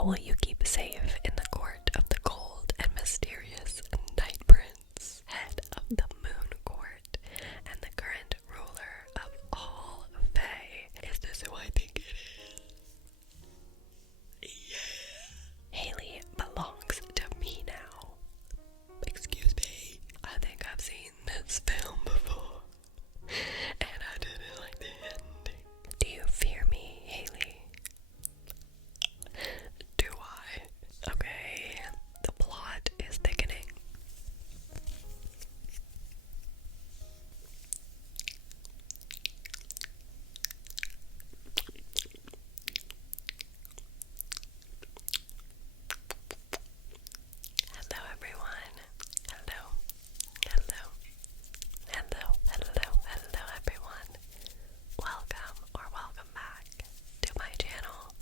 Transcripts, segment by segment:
How will you keep safe in the court of the cold and mysterious Night Prince, head of the Moon Court, and the current ruler of all Fae? Is this who I think it is? Yeah. Haley belongs to me now. Excuse me. I think I've seen this film before, and I didn't like the ending. Do you fear me, Haley? Do I? Okay, the plot is thickening. Hello everyone. Hello. Hello. Hello. Hello. Hello everyone. Welcome back to my channel.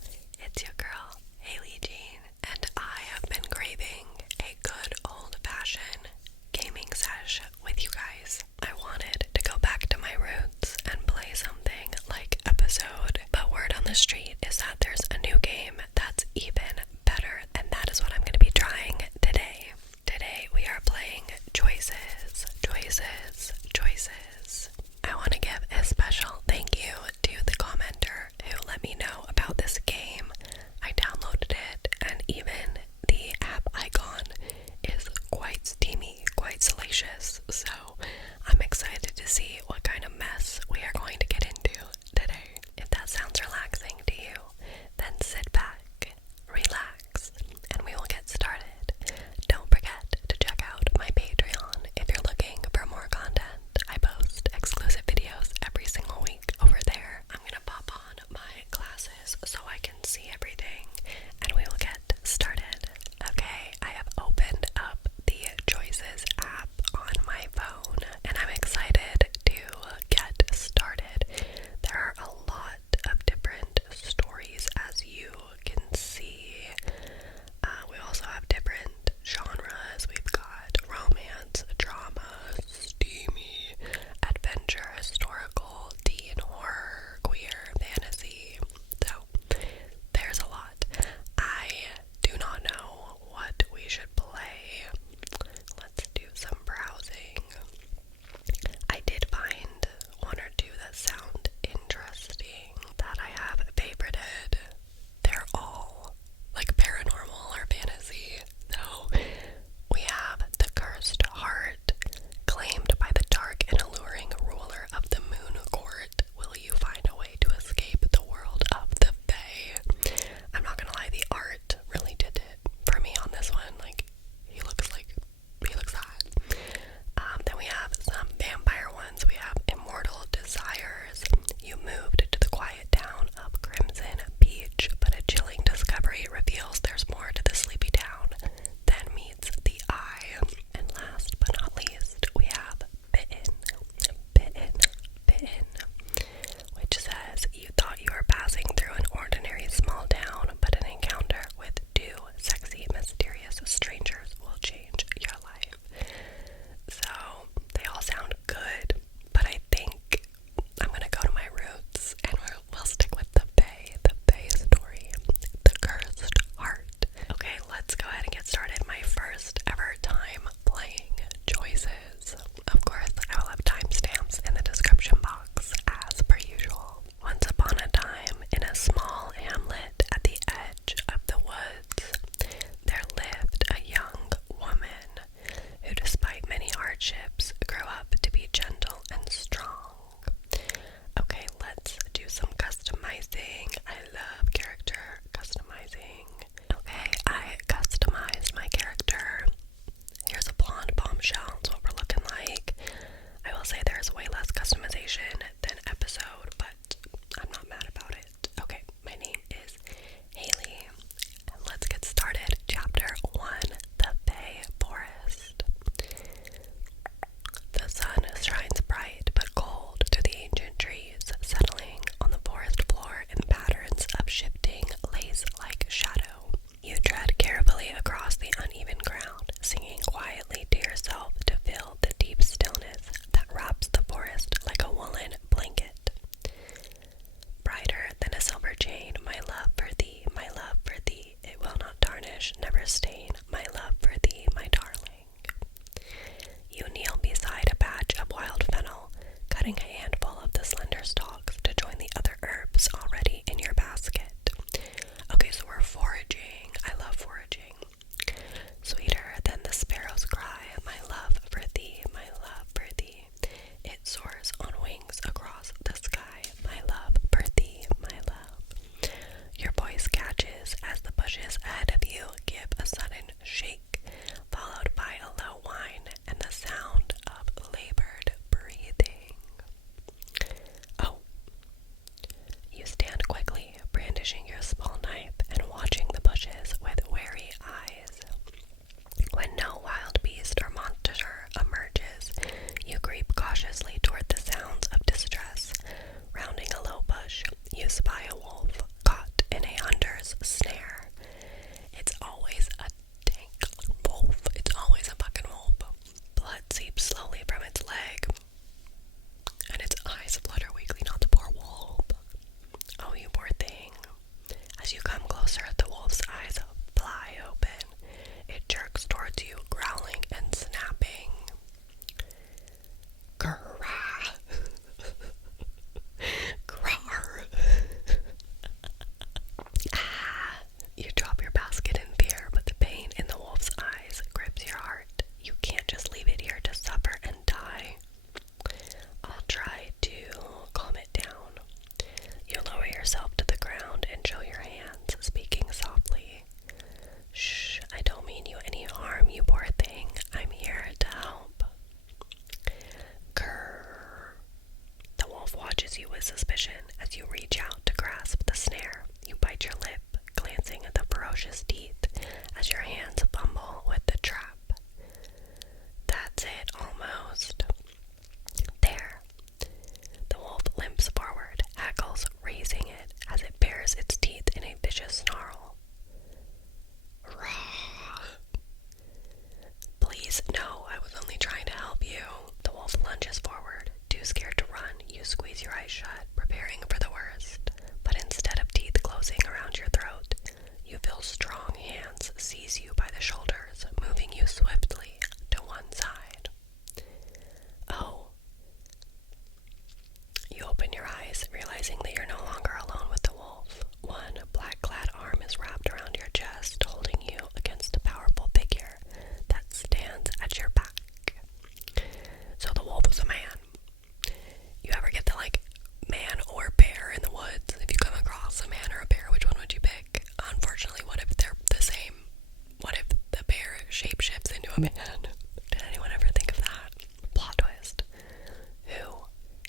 It's your girl, HaleyJean, and I have been craving a good old-fashioned gaming sesh with you guys. I wanted to go back to my roots and play something like Episode, but word on the street is that there's a new game that's even better, and that is what I'm going to be trying today. Today we are playing Choices. I want to give a special thank you to the commenter who let me know about this game. I downloaded it, and even the app icon is quite steamy, quite salacious, so I'm excited to see what kind of mess we are going to get into today. If that sounds relaxing to you, then sit back, relax, and we will get started. Don't forget to check out my Patreon if you're looking for more content. I post exclusive videos every single week over there. I'm gonna pop on my glasses so I can see everything, and we will get started. Okay, I have opened up the Choices app on my phone, and I'm excited to get started. There are a lot of different stories, as you can see. We also have different genres. We've got romance, drama, steamy, adventure, historical, teen, horror, queer, fantasy. So there's a lot. I do not know what we should play. Let's do some browsing. I did find one or two that sound interesting that I have favorited. They're all like paranormal or fantasy. So we have The Cursed Heart, claimed by the dark and alluring ruler of the Moon Court. Will you find a way to escape the world of the Fae? I'm not gonna lie, the art really did it for me on this one. Like, he looks hot. Then we have some vampire ones. We have Immortal Desires. You moved to the quiet town of Crimson Beach, but a chilling discovery reveals there's more to the sleepy town than meets the eye. And last but not least, we have Bitten, which says, you thought you were passing through an ordinary small town, but an encounter with two sexy, mysterious strangers will change your life. So they all sound good, but I think I'm gonna go to my roots and we'll stick with the Fae story, The Cursed Heart. Okay, let's go ahead and get started. My first ever time playing Choices. Of course, I will have timestamps in the description box as per usual. Once upon a time, in a small hamlet at the edge of the woods, there lived a young woman who, despite many hardships, grew up to be gentle and strong. Okay, let's do some customizing. I love character customizing. Okay, I customized my character. Here's a blonde bombshell. That's what we're looking like. I will say there's way less customization than Episode, but I'm not mad about it. Okay, my name is Haley, and let's get started. Chapter 1, The Fae Forest. The sun shines bright but cold through the ancient trees, settling on the forest floor in patterns poor thing. As you come closer, the wolf's eyes fly open. It jerks towards you, growling and snapping. Grrrr. Grrrr. Ah. You drop your basket in fear, but the pain in the wolf's eyes grips your heart. You can't just leave it here to suffer and die. I'll try to calm it down. You lower yourself to the ground and show your hands, speaking softly. Shh, I don't mean you any harm, you poor thing. I'm here to help. Grrr. The wolf watches you with suspicion as you reach out to grasp the snare. You bite your lip, glancing at the ferocious teeth as your hands fumble with the trap. That's it, almost. There. The wolf limps forward, hackles raising it as it bares its teeth in a vicious snarl. Raw. Please, no, I was only trying to help you. The wolf lunges forward. Too scared to run, you squeeze your eyes shut, preparing for the worst. But instead of teeth closing around your throat, you feel strong hands seize you by the shoulders, moving you swiftly to one side. Oh. You open your eyes, realizing that you're no longer alone with the wolf. One black-clad arm is wrapped around your chest, holding you against a powerful figure that stands at your back. So the wolf was a man. You ever get the, man or bear in the woods? If you come across a man or a bear, which one would you pick? Unfortunately, what if they're the same? What if the bear shapeshifts into a man? Did anyone ever think of that? Plot twist.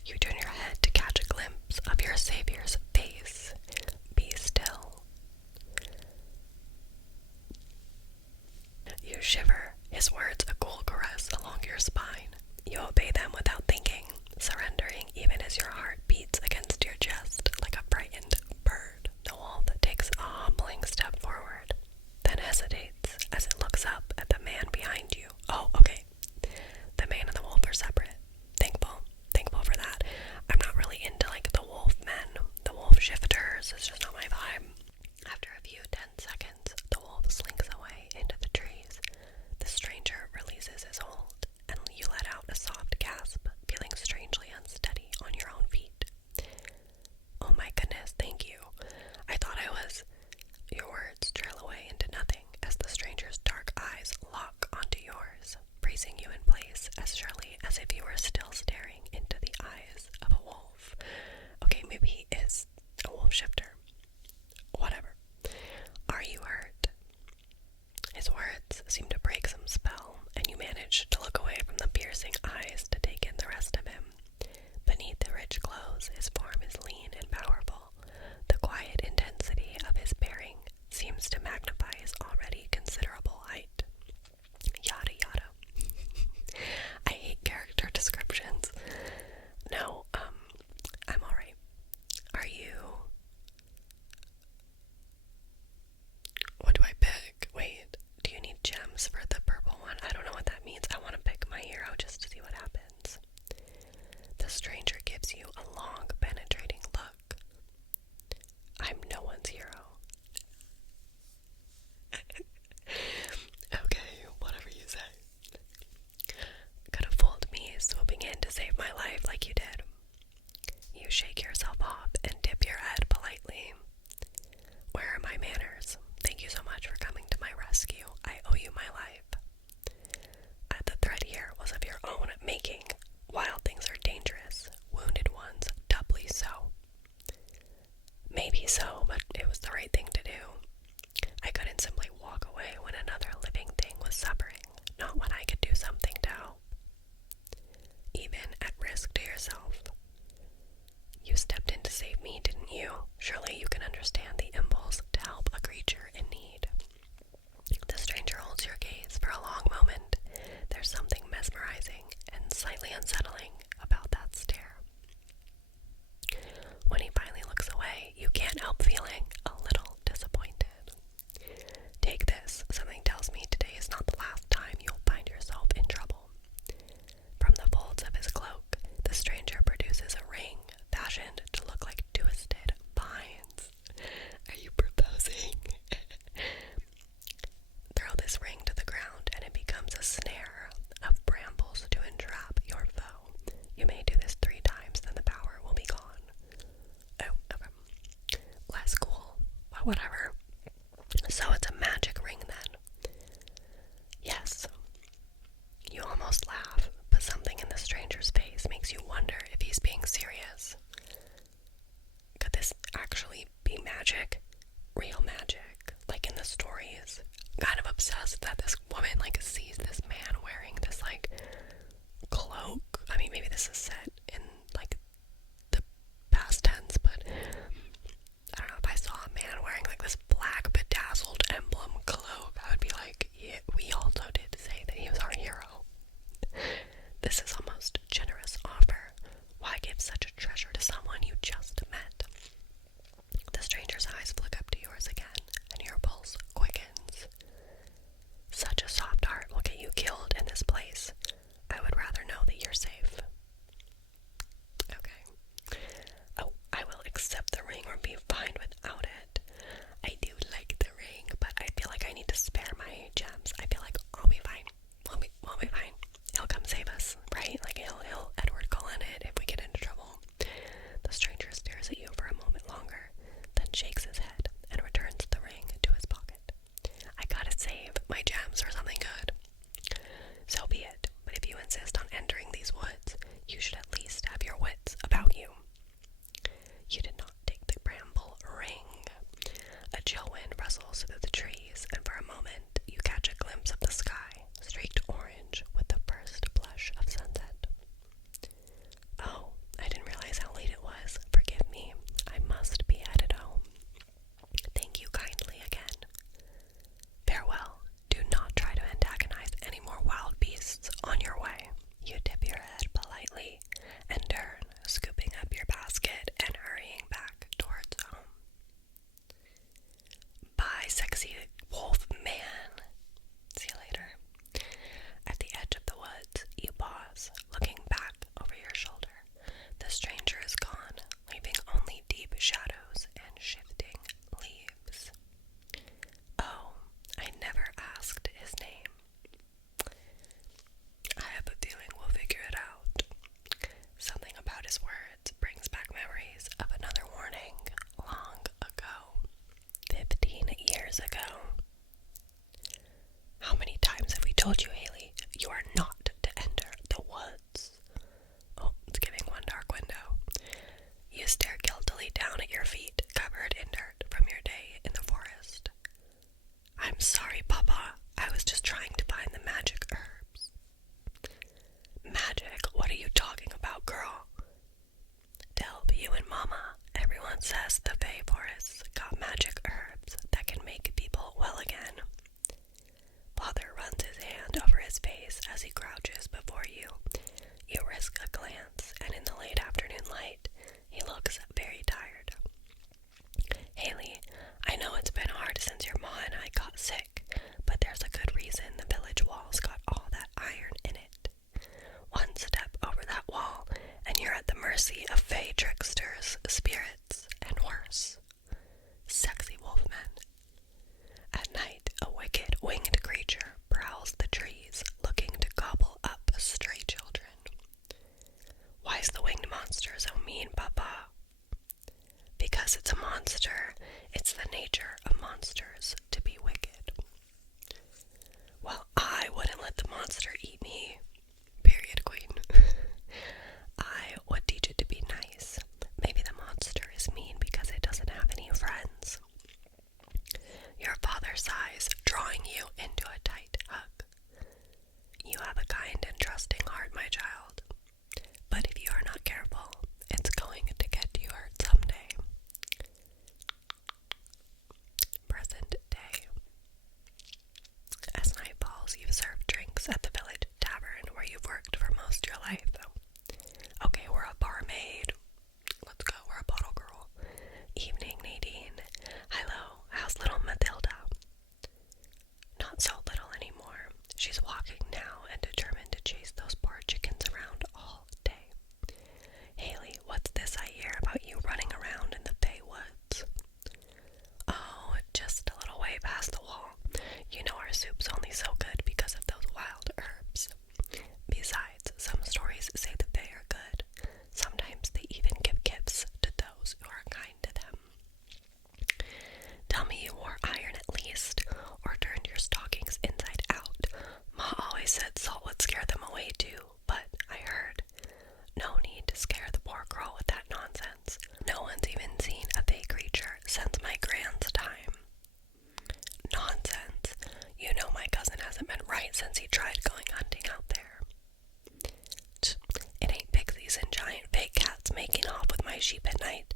You turn your head to catch a glimpse of your savior's face. Be still. You shiver, his words a cool caress along your spine. You obey them without thinking, surrendering even as your heart beats against your chest like a frightened bird. The wolf takes a humbling step forward, then hesitates as it looks up at the man behind you. Oh, okay. The man and the wolf are separate. Thankful for that. I'm not really into the wolf men, the wolf shifters. It's just not my vibe. After a few tense seconds, the wolf slinks away into the trees. The stranger releases his hold, and you let out a soft gasp, feeling strangely unsteady on your own feet. whatever. So it's a magic ring then. Yes. You almost laugh, but something in the stranger's face makes you wonder if he's being serious. Could this actually be magic? Real magic, like in the stories? Kind of obsessed that this woman like sees this man wearing this like cloak. I mean, maybe this is set in like the past tense, but I don't know, if I saw a man wearing like this black bedazzled emblem cloak, I would be like, yeah, we also did say that he was our hero. This is a most generous offer. Why give such a treasure to someone you just met? The stranger's eyes flick up to yours again, and your pulse quickens. Such a soft heart will get you killed in this place. I would rather know that you're safe. Okay. Oh, I will accept the ring or be fine without it. I do like the ring, but I feel like I need to spare my gems. I feel like I'll be fine. We'll be fine. He'll come save us, right? Like he'll Edward Cullen it if we get into trouble. The stranger stares at you for a moment longer, then shakes his head and returns the ring to his pocket. I gotta save my gems or something good. So be it, but if you insist on entering these woods, you should at least have your wits about you. You did not take the bramble ring. A chill wind rustles through the trees, and for a moment you catch a glimpse of the sky, streaked orange with the first blush of sunset. Oh, I didn't realize how late it was. Forgive me. I must be headed home. Thank you kindly again. Farewell. Do not try to antagonize any more wild beasts on your way. You dip your head politely and turn, scooping up your basket and hurrying back towards home. Bye, sexy wolf man. See you later. At the edge of the woods, you pause, looking back over your shoulder. The stranger is gone, leaving only deep shadows and shifting leaves. Oh, I never asked his name. I have a feeling we'll figure it out. Something about his words brings back memories of another warning long ago. 15 years ago. How many times have we told you, Haley, you are not to enter the woods? Oh, it's giving one dark window. You stare guiltily down at your feet, covered in dirt from your day in the forest. I'm sorry, Papa. I was just trying to find the magic herbs. Magic? What are you talking about, girl? Delve, you and Mama. Everyone says the Fey Forests got magic herbs that can make people well again. Father runs his hand over his face as he crouches before you. You risk a glance, and in the late afternoon light, he looks very tired. Haley, I know it's been hard since your ma and I got sick, but there's a good reason the village walls got all that iron in it. One step over that wall, and you're at the mercy of fey tricksters, spirits, and worse. Sexy wolfmen. At night, a wicked winged creature prowls the trees, looking to gobble up stray children. Why's the winged monster so mean, Papa? Because it's a monster. It's the nature of monsters to be wicked. Well, I wouldn't let the monster eat me. Period, queen. I would teach it to be nice. Maybe the monster is mean because it doesn't have any friends. Your father sighs, drawing you into a tight hug. You have a kind and trusting heart, my child. But if you are not careful, it's going to get you hurt someday. Press man's time. Nonsense. You know my cousin hasn't been right since he tried going hunting out there. It ain't pixies and giant fake cats making off with my sheep at night.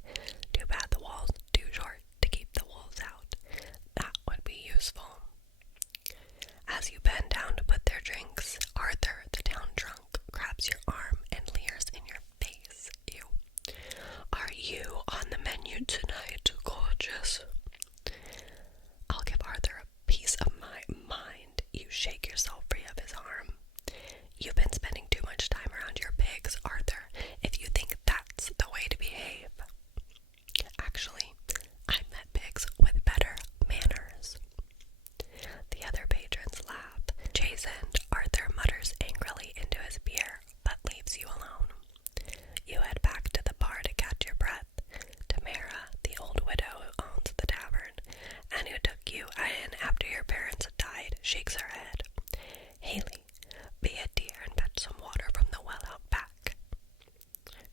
Too bad the wall's too short to keep the wolves out. That would be useful. As you bend down to put their drinks, Arthur, the town drunk, grabs your arm and leers in your face. Are you on the menu tonight, gorgeous? I'll give Arthur a piece of my mind. You shake yourself free of his arm. You've been spending too much time around your pigs, Arthur, if you think that's the way to behave. Actually, I've met pigs with better manners. The other patrons laugh. Chastened, Arthur mutters angrily into his beer, but leaves you alone. You head back to the bar to catch your breath. Tamara, the old widow who owns the tavern, and who took you in after your parents had died, shakes her head. Haley, be a dear and fetch some water from the well out back.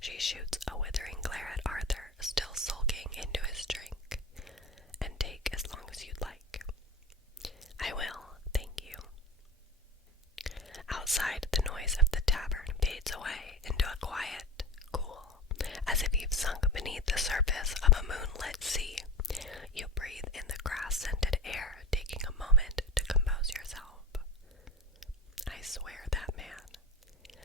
She shoots a withering glare at Arthur, still sulking, into his drink. And take as long as you'd like. I will, thank you. Outside, the noise of the tavern fades away into a quiet, cool, as if you've sunk beneath the surface of a moonlit sea. You breathe in the grass-scented air, taking a moment to compose yourself. I swear that man.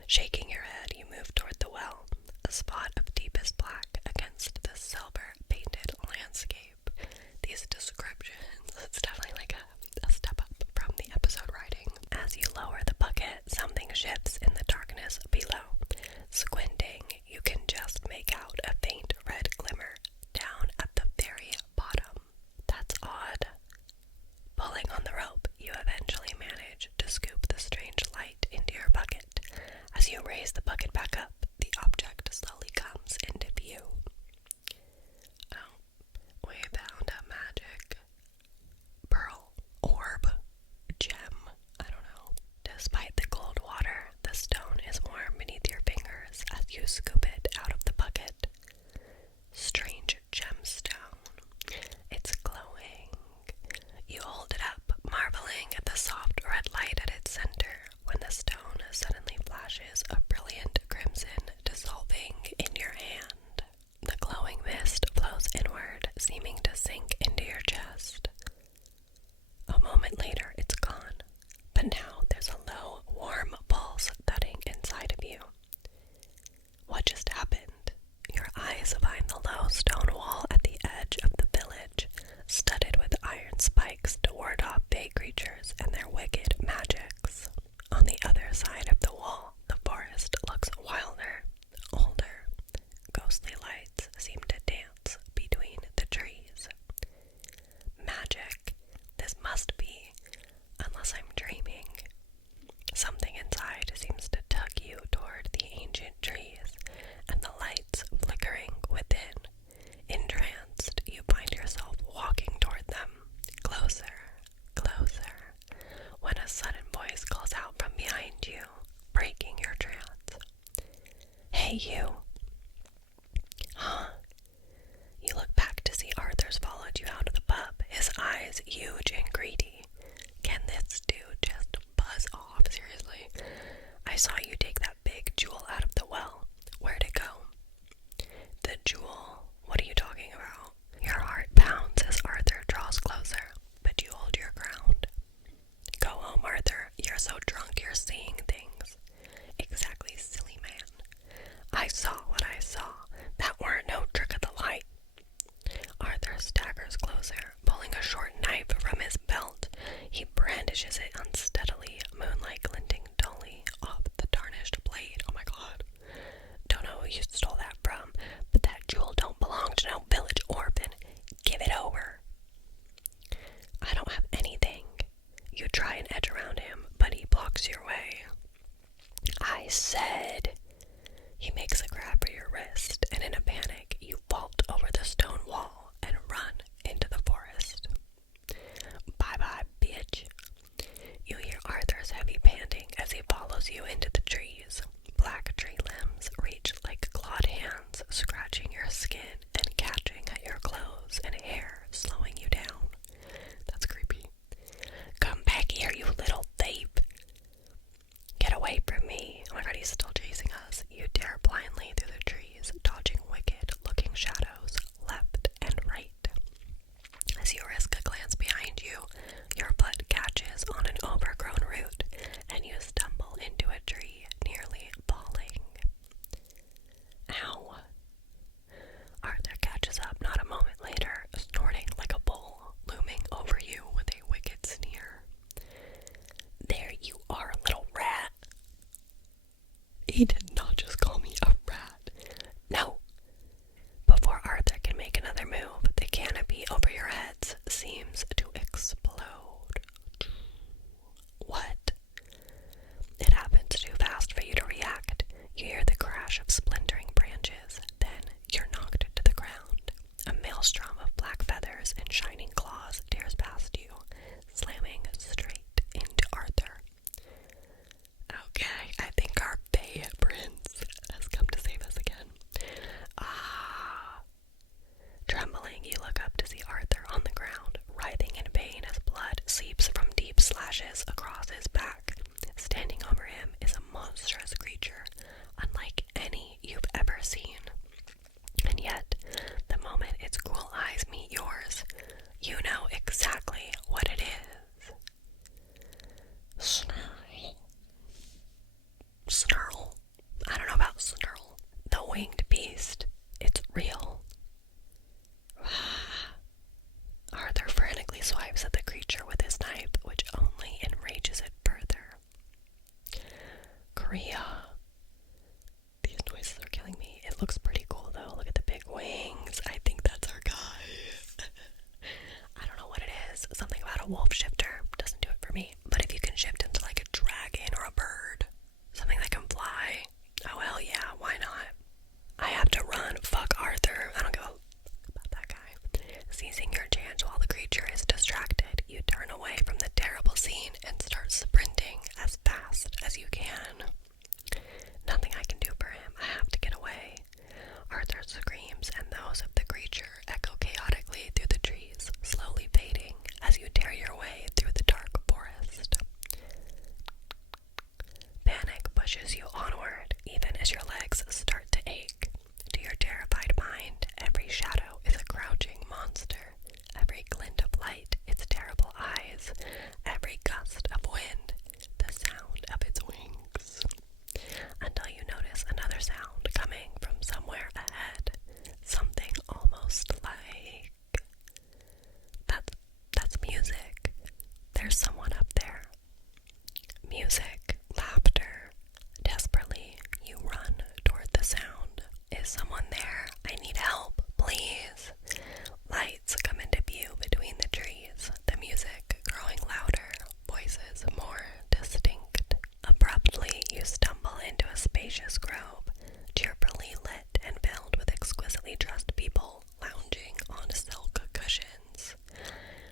Shaking your head, you move toward the well, a spot of deepest black against the silver-painted landscape. These descriptions, it's definitely like a step up from the episode writing. As you lower the bucket, something shifts in the darkness below. Squinting, you can just make out a faint red glimmer down at the very bottom. That's odd. Pulling on the rope, you eventually manage to scoop the strange light into your bucket. As you raise the bucket back up, the object slowly comes into view. Oh, we found a magic pearl, orb, gem, I don't know. Despite the cold water, the stone is warm beneath your fingers as you scoop it out of the bucket. Strange gemstone. It's glowing. You hold it up, marveling at the soft red light at its center, when the stone suddenly flashes a brilliant crimson, dissolving in your hand. The glowing mist flows inward, seeming to sink into your chest. A moment later, it's gone, but now there's a low, warm pulse thudding inside of you. What just happened? Your eyes find the low stone wall at the edge of the village, studded with iron spikes to ward off fey creatures and their wicked magics. On the other side of the wall, the forest looks wilder, older. Ghostly lights seem to dance between the trees. Magic. This must be, unless I'm dreaming. Something inside seems to tug you toward the ancient trees, and the lights flickering within. Entranced, you find yourself walking toward them, closer, closer, when a sudden voice calls out from behind you, breaking your trance. Hey, you. Huh? You look back to see Arthur's followed you out of the pub, his eyes huge and greedy. Can this dude just buzz off? Seriously? I saw you take that big jewel out of the well. Where'd it go? The jewel? What are you talking about? Your heart pounds as Arthur draws closer, but you hold your ground. Go home, Arthur. You're so drunk you're seeing things. Exactly, silly man. I saw what I saw. That weren't no trick of the light. Arthur staggers closer, pulling a short knife from his belt. He brandishes it unsteadily, moonlight glinting dully off the tarnished blade. Oh my god. Don't know who you stole that from, but that jewel don't belong to no village orphan. Give it over. I don't have anything. You try and edge around him, but he blocks your way. I said. He makes a grab for your wrist, and in a panic, you vault over the stone wall and run into the forest. Bye-bye, bitch. You hear Arthur's heavy panting as he follows you into the trees. Black tree limbs reach like clawed hands, scratching your skin and catching at your clothes and hair, slowing you tree, nearly falling. Ow! Arthur catches up not a moment later, snorting like a bull, looming over you with a wicked sneer. There you are, little rat. He did not just call me a rat. No. Before Arthur can make another move, the canopy over your heads seems to explode. What? It happens too fast for you to react. You hear the crash of splintering branches, then you're knocked to the ground. A maelstrom of black feathers and shining claws tears past you, slamming straight into Arthur. Okay, I think our Bay Prince has come to save us again. Trembling, you look up to see Arthur on the ground, writhing in pain as blood seeps from deep slashes across his back. Standing over him is a monstrous creature, unlike any you've ever seen. And yet, the moment its cruel eyes meet yours, you know exactly what it is. Snarl. Snarl. I don't know about snarl. The winged beast. It's real. Arthur frantically swipes at the creature with his knife, which only enrages it further. Korea. These noises are killing me. It looks pretty cool though. Look at the big wings. I think that's our guy. I don't know what it is. Something about a wolf shifter doesn't do it for me. But if you can shift into like a dragon or a bird, something that can fly, oh hell yeah, why not? I have to run. Fuck Arthur. I don't give a about that guy. Seizing your chance while the creature is distracted, you turn away from the terrible scene and start sprinting as fast as you can. Nothing I can do for him. I have to get away. Arthur's screams and those of the creature echo chaotically through the trees, slowly fading as you tear your way through the dark forest. Panic pushes you onward, even as your legs start to ache. To your terrified mind, every shadow is a crouching monster. Every glint of light, its terrible eyes. Every gust of wind, the sound of its wings. Until you notice another sound coming from somewhere ahead. Something almost like... That's music. There's someone up there. Music, laughter. Desperately, you run toward the sound. Is someone there? I need help, please. Lights come into view between the trees, the music growing louder, voices more distinct. Abruptly, you stumble into a spacious grove, cheerfully lit and filled with exquisitely dressed people lounging on silk cushions.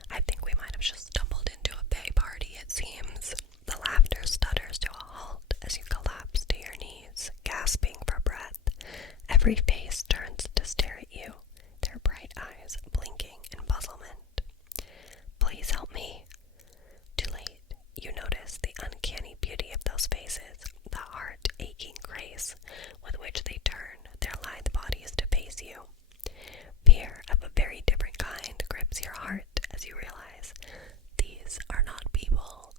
I think we might have just stumbled into a bay party, it seems. The laughter stutters to a halt as you collapse to your knees, gasping for breath. Every face turns to stare at you, their bright eyes blinking in puzzlement. Please help me. Too late. You notice the uncanny beauty of those faces, the heart-aching grace with which they turn their lithe bodies to face you. Fear of a very different kind grips your heart as you realize these are not people.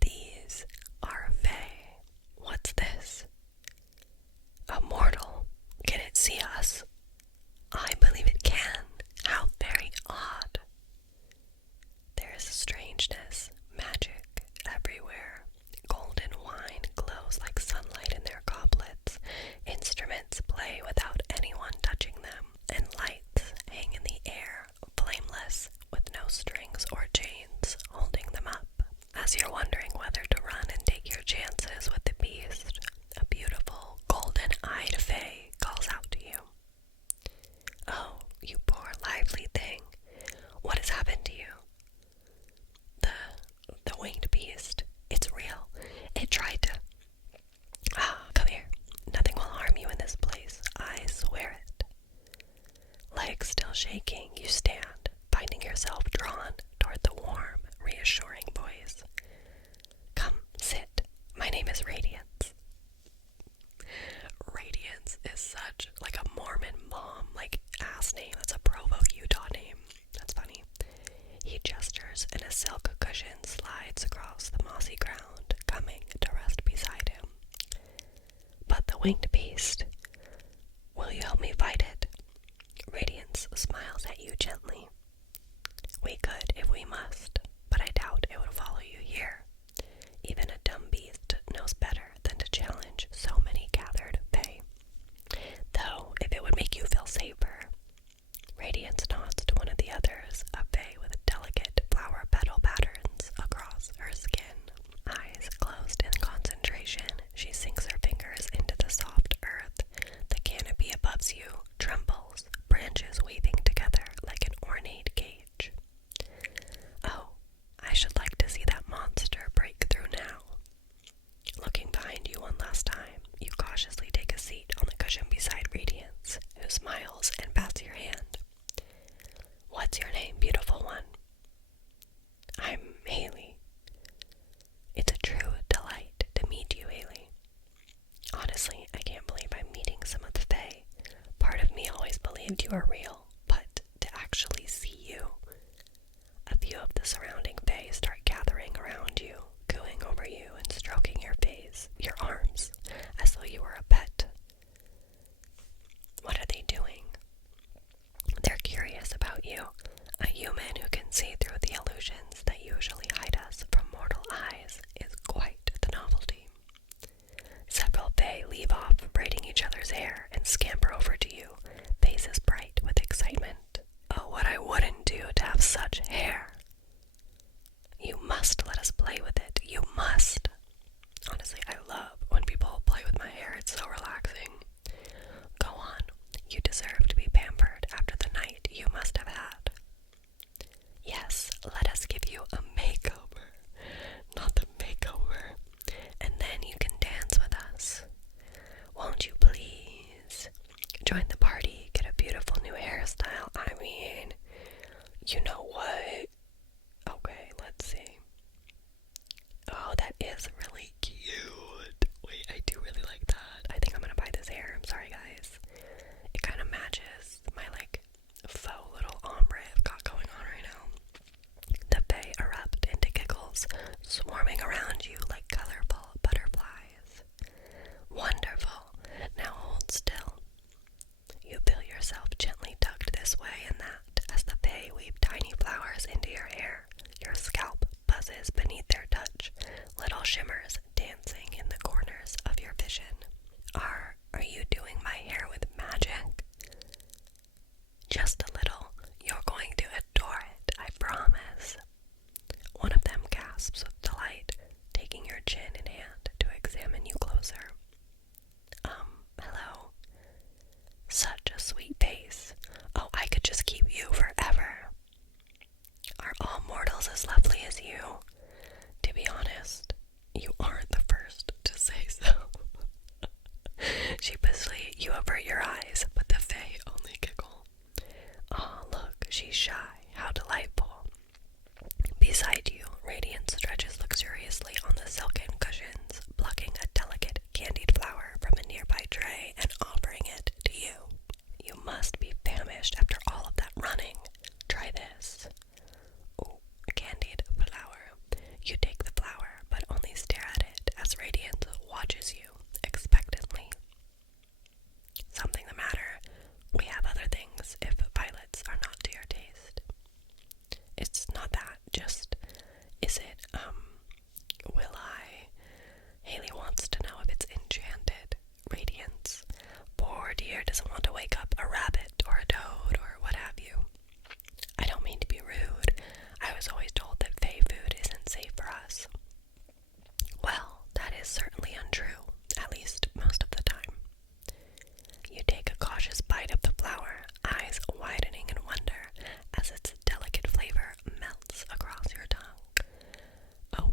These are fae. What's this? A mortal. Can it see us? I believe it can. How very odd. There is a strangeness, magic everywhere. Golden wine glows like sunlight in their goblets. Instruments play without anyone touching them, and lights hang in the air, flameless, with no strings or chains holding them up. As you're wondering whether to run and take your chances with the beast, a beautiful, golden-eyed fae calls out to you. Oh, you poor lively thing. What has happened to you? The winged beast. It's real. It tried to... come here. Nothing will harm you in this place. I swear it. Legs still shaking, you stand, finding yourself drawn toward the warm, reassuring voice. Come, sit. My name is Radiance. Radiance is such like a Mormon mom, like ass name. That's a Provo, Utah name. That's funny. He gestures and a silk cushion slides across the mossy ground, coming to rest beside him. winged beast. Will you help me fight it? Radiance smiles at you gently. We could if we must, but I doubt it would follow you here. Even a dumb beast knows better than to challenge so many gathered fae. Though, if it would make you feel safer. Radiance nods to one of the others, a fae with delicate flower petal patterns across her skin. Eyes closed in concentration, she sinks her fingers into the soft earth. The canopy above you trembles, branches weaving together like an ornate cage. Oh, I should like to see that monster break through now. Looking behind you one last time, you cautiously take a seat on the cushion beside Radiance, who smiles and pats your hand. What's your name, beautiful one? I'm Haley. It's a true delight to meet you, Haley. Honestly, I can't believe I'm meeting some of the fae. Part of me always believed you were real, but to actually see you. A few of the surrounding fae start gathering around you, cooing over you and stroking your face, your arms, as though you were a pet. What are they doing? They're curious about you, a human who can see through the illusions that usually hide us from mortal eyes is quite the novelty. Several fae leave off braiding each other's hair and scamper over to you, faces bright with excitement. Oh, what I wouldn't do to have such hair. You must let us play with it. You must. Honestly, I love when people play with my hair. It's so relaxing. Go on. You deserve to be pampered after the night you must have had. Yes, let us give you a makeover. Not the makeover. And then you can dance with us. Won't you please? Join the party, get a beautiful new hairstyle. I mean, you know what? Okay, let's see. Oh, that is really cute. Wait, I do really like that. I think I'm gonna buy this hair. I'm sorry, guys. It kind of matches my, faux little ombre I've got going on right now. The fae erupt into giggles, swarming around you like colorful butterflies. Wonderful. Now hold still. You feel yourself gently tugged this way and that as the fae weave tiny flowers into your hair. Your scalp buzzes beneath their touch, little shimmers dancing in the corners of your vision. Are you doing my hair with magic? Just a little. You're going to adore it, I promise. One of them gasps with delight, taking your chin in hand to examine you closer. Hello. Such a sweet face. Oh, I could just keep you forever. Are all mortals as lovely as you? To be honest, you aren't the first to say so. Sheepishly, you avert your eyes, but the fae only giggle. Oh, look, she's shy. How delightful. Beside you, Radiance stretches luxuriously on the silken cushions, plucking a delicate candied flower from a nearby tray and offering it to you. You must be famished after all of that running. Try this. Ooh, candied flower. You take the flower, but only stare at it as Radiance watches you expectantly. Something the matter? We have other things if violets are not to your taste. It's not that, just, is it, will I? Haley wants to know if it's enchanted. Radiance. Poor dear doesn't want to wake up a rabbit or a toad or what have you. I don't mean to be rude. I was always told that fae food isn't safe for us. Well, that is certainly untrue, at least most of the time. You take a cautious bite of the flower, eyes widening in wonder as its delicate flavor melts across your tongue. Oh,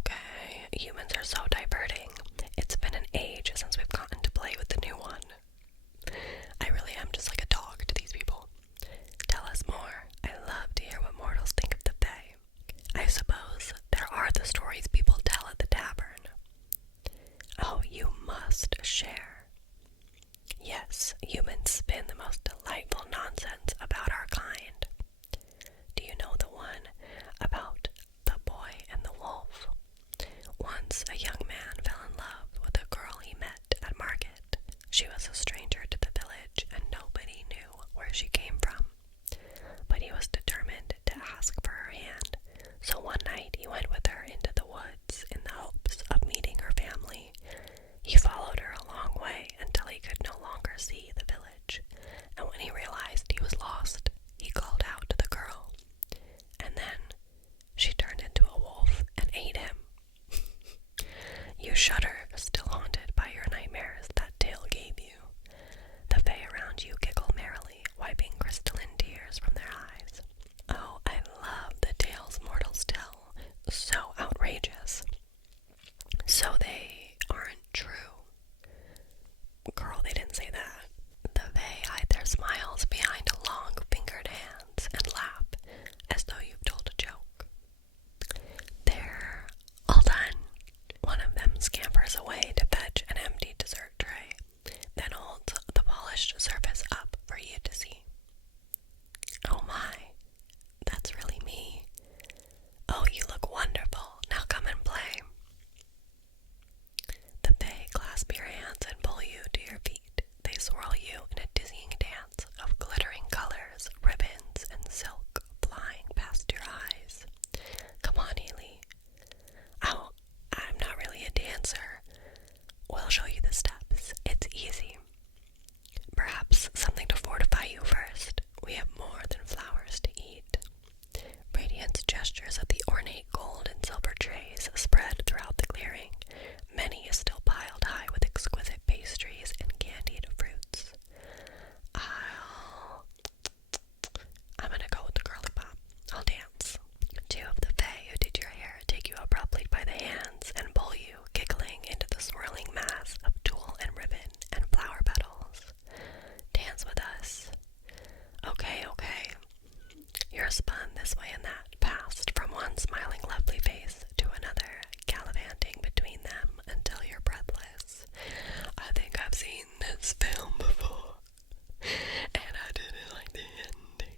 Oh, you look wonderful. Now come and play. The Fae clasp your hands and pull you to your feet. They swirl you in a dizzying dance of glittering colors, ribbons, and silk flying past your eyes. Come on, Haley. Oh, I'm not really a dancer. We'll show you the steps. It's easy. Perhaps something to fortify you first. We have more than flowers to eat. Radiance gestures at the ornate gold and silver trays spread throughout the clearing. Many is still piled high with exquisite pastries and candied fruits. I'm gonna go with the girly pop. I'll dance. Two of the Fae who did your hair take you abruptly by the hands and pull you, giggling, into the swirling mass of tulle and ribbon and flower petals. Dance with us. Okay. You're spun this way and that, passed from one smiling lovely face to another, gallivanting between them until you're breathless. I think I've seen this film before, and I didn't like the ending.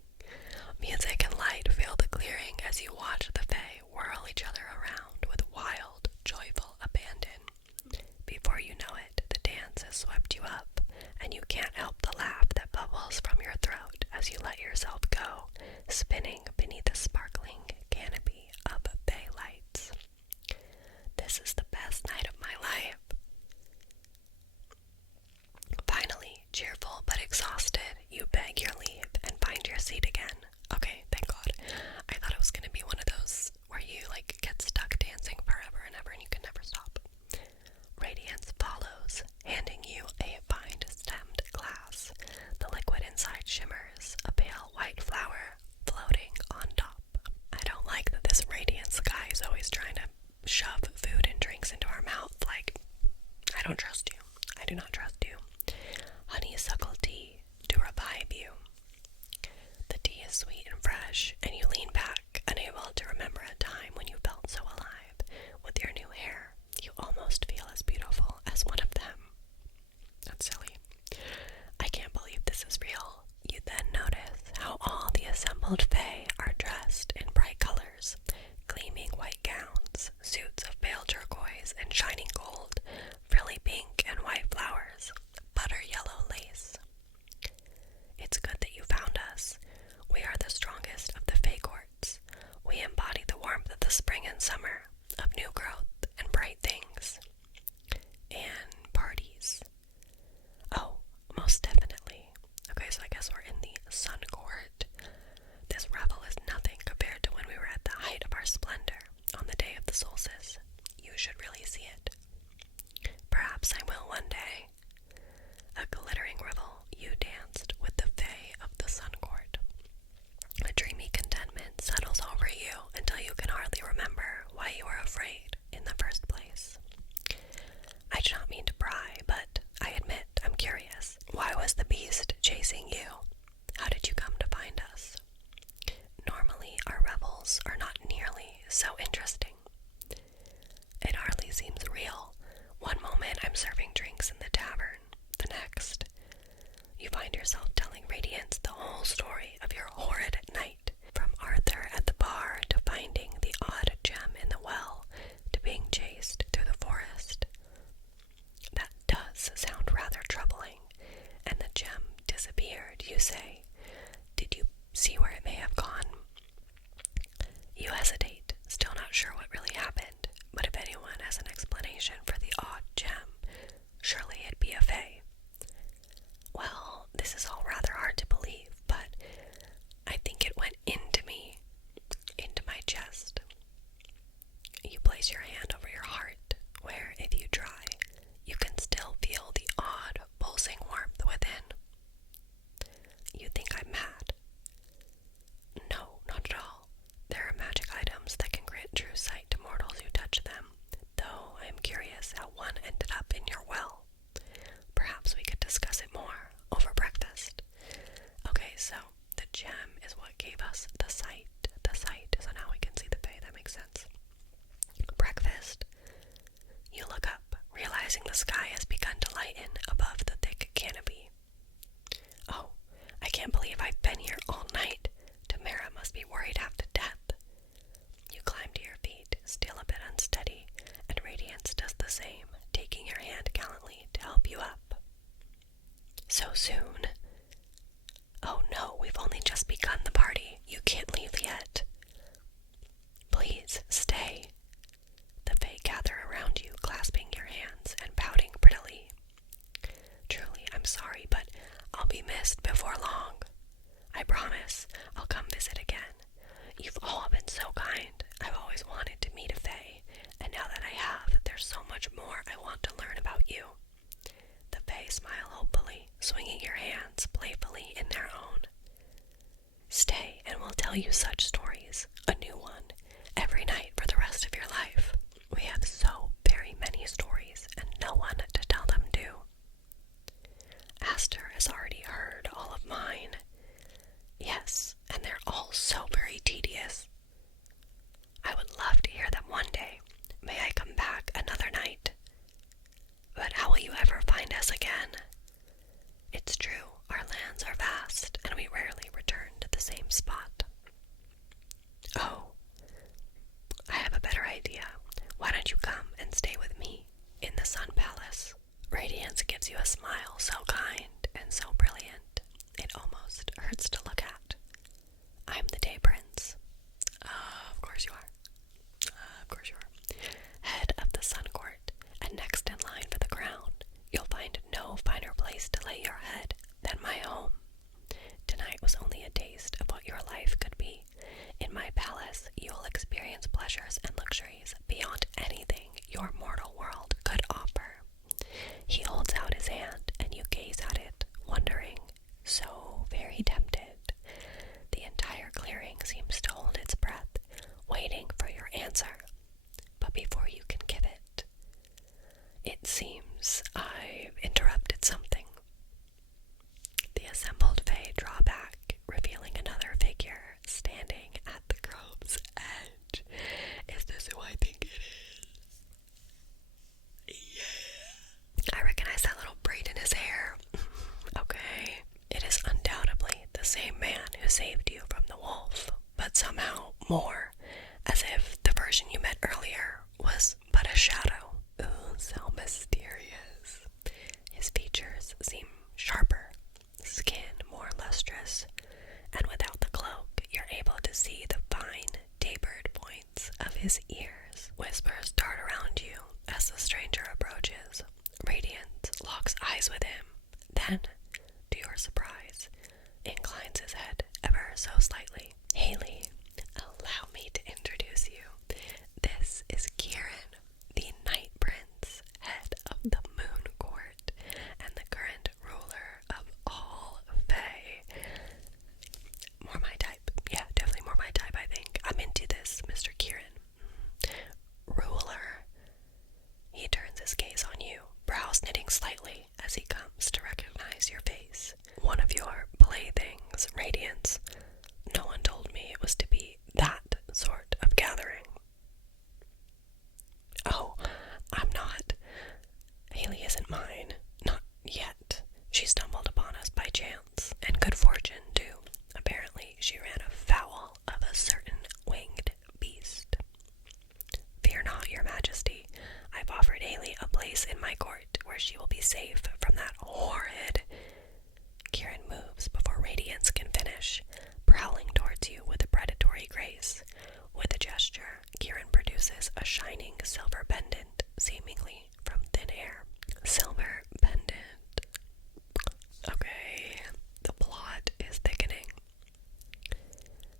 Music and light fill the clearing as you watch the Fae whirl each other around with wild, joyful abandon. Before you know it, the dance has swept you up, and you can't help the laugh that bubbles from your throat as you let yourself go, spinning beneath a sparkling canopy of Fae lights. This is the best night of my life. Finally, cheerful but exhausted, you beg your leave and find your seat again. Okay, thank God. I thought it was going to be one of those where you get stuck dancing forever and ever and you can never stop. Radiance follows, handing you a vine-stemmed glass. The liquid inside shimmers, a pale white flower floating on top. I don't like that this Radiance guy is always trying to shove food and drinks into our mouth. I don't trust you. I do not trust you. Honeysuckle tea to revive you. The tea is sweet and fresh, and you lean back, unable to remember a time when you felt so alive. With your new hair, you almost feel as beautiful as one of them. That's silly. I can't believe this is real. You then notice how all the assembled Fae are dressed in bright colors, gleaming white gowns, suits of pale turquoise and shining gold, frilly pink and white flowers, butter yellow lace. It's good that you found us. We are the strongest of the Fae courts. We embody the warmth of the spring and summer, of new growth and bright things. And parties. Oh, most definitely. Okay, so I guess we're in the Sun Court. This revel is nothing compared to when we were at the height of our splendor on the day of the solstice. You should really see it. Perhaps I will one day. A glittering revel, you danced with the Fae of the Sun Court. A dreamy contentment settles over you until you can hardly remember why you were afraid in the first place. I do not mean to pry, but I admit I'm curious. Why was the beast chasing you? How did you come to find us? Normally, our revels are not nearly so interesting. It hardly seems real. One moment I'm serving drinks in the tavern. The next, you find yourself telling Radiance the whole story of your horrid night. From Arthur at the bar to finding the odd gem in the well to being chased through the forest. That does sound rather troubling. And the gem disappeared, you say. Did you see where it may have gone? You hesitate, still not sure what really happened, but if anyone has an explanation for the odd gem, surely it'd be a Fae. Well, this is all rather hard to believe, but I think it went into me, into my chest. same, taking your hand gallantly to help you up. So soon? Oh no, we've only just begun the party. You can't leave yet. Please, stay. The Fae gather around you, clasping your hands and pouting prettily. Truly, I'm sorry, but I'll be missed before long. I promise I'll come visit again. You've all been so kind. I've always wanted to meet a Fae, and now that I have, there's so much more I want to learn about you. The Fae smile hopefully, swinging your hands playfully in their own. Stay, and we'll tell you such stories, a new one, every night for the rest of your life. We have so very many stories, and no one to tell them to. Aster has already heard all of mine. Yes, and they're all so very tedious. I would love to hear them one day. May I come back another night? But how will you ever find us again? It's true, our lands are vast, and we rarely return to the same spot. Oh, I have a better idea. Why don't you come and stay with me in the Sun Palace? Radiance gives you a smile so kind and so brilliant, it almost hurts to look at. I'm the Day Prince. Of course you are. Of course you are. Head of the Sun Court, and next in line for the crown. You'll find no finer place to lay your head than my home. Tonight was only a taste of what your life could be. In my palace, you'll experience pleasures and luxuries beyond anything your mortal world could offer. He holds out his hand, and you gaze at it, wondering, so very tempted. The entire clearing seems to hold its breath, waiting for your answer. But before you can give it, it seems I've interrupted something. The assembled Fae draw back, revealing another figure standing at the grove's edge. Is this who I think it is? Yeah. I recognize that little braid in his hair. Okay. It is undoubtedly the same man who saved you from the wolf, but somehow more, as if the version you met earlier was but a shadow. Ooh, so mysterious. His features seem sharper, skin more lustrous, and without the cloak, you're able to see the fine, tapered points of his ears. Whispers dart around you as the stranger approaches. Radiance locks eyes with him, then, to your surprise, inclines his head ever so slightly. Haley, allow me to introduce you. This is Kieran, the Night Prince, head of the Moon Court, and the current ruler of all Fae. More my type. Yeah, definitely more my type, I think. I'm into this, Mr. Kieran. Ruler. He turns his gaze on you, brows knitting slightly as he comes to recognize your face. One of your playthings, Radiance. No one told me it was to be that sort of gathering. Oh, I'm not. Haley isn't mine. Not yet. She stumbled upon us by chance, and good fortune, too. Apparently, she ran afoul of a certain winged beast. Fear not, your majesty. I've offered Haley a place in my court where she will be safe from that horrid... Kieran moves before Radiance can finish, prowling towards you with a predatory grace. With a gesture, Kieran produces a shining silver pendant, seemingly from thin air. Silver pendant. Okay, the plot is thickening.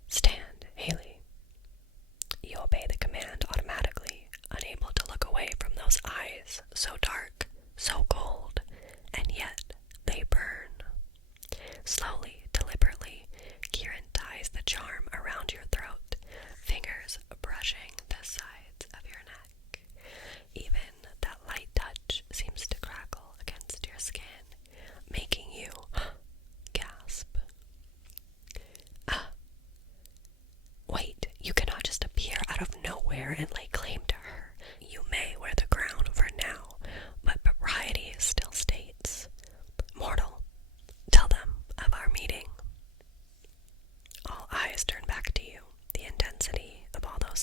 Stand, Haley. You obey the command automatically, unable to look away from those eyes, so dark, so cold, and yet they burn. Slowly, deliberately, Kieran ties the charm around your throat, fingers brushing the sides of your neck. Even that light touch seems to crackle against your skin, making you gasp. Wait, you cannot just appear out of nowhere and lay claim to her. You may wear the crown for now, but propriety still states. Mortal, tell them of our meeting. All eyes turn back to you, the intensity of all those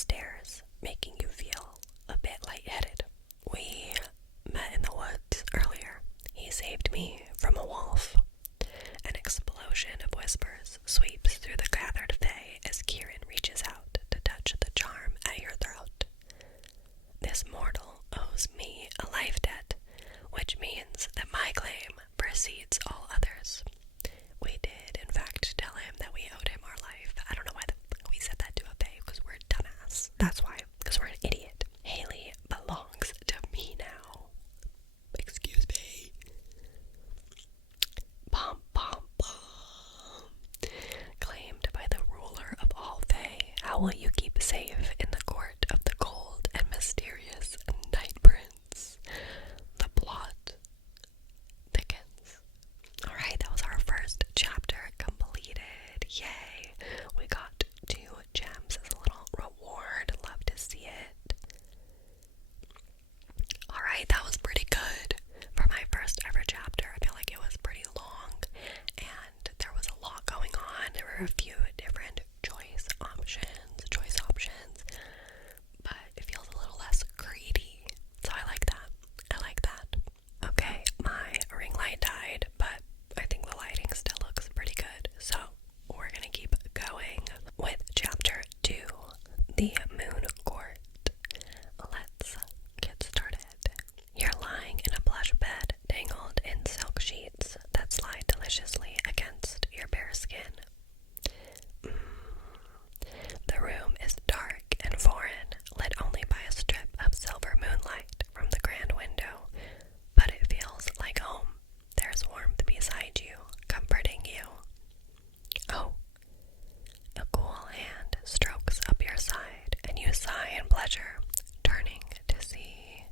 pleasure turning to see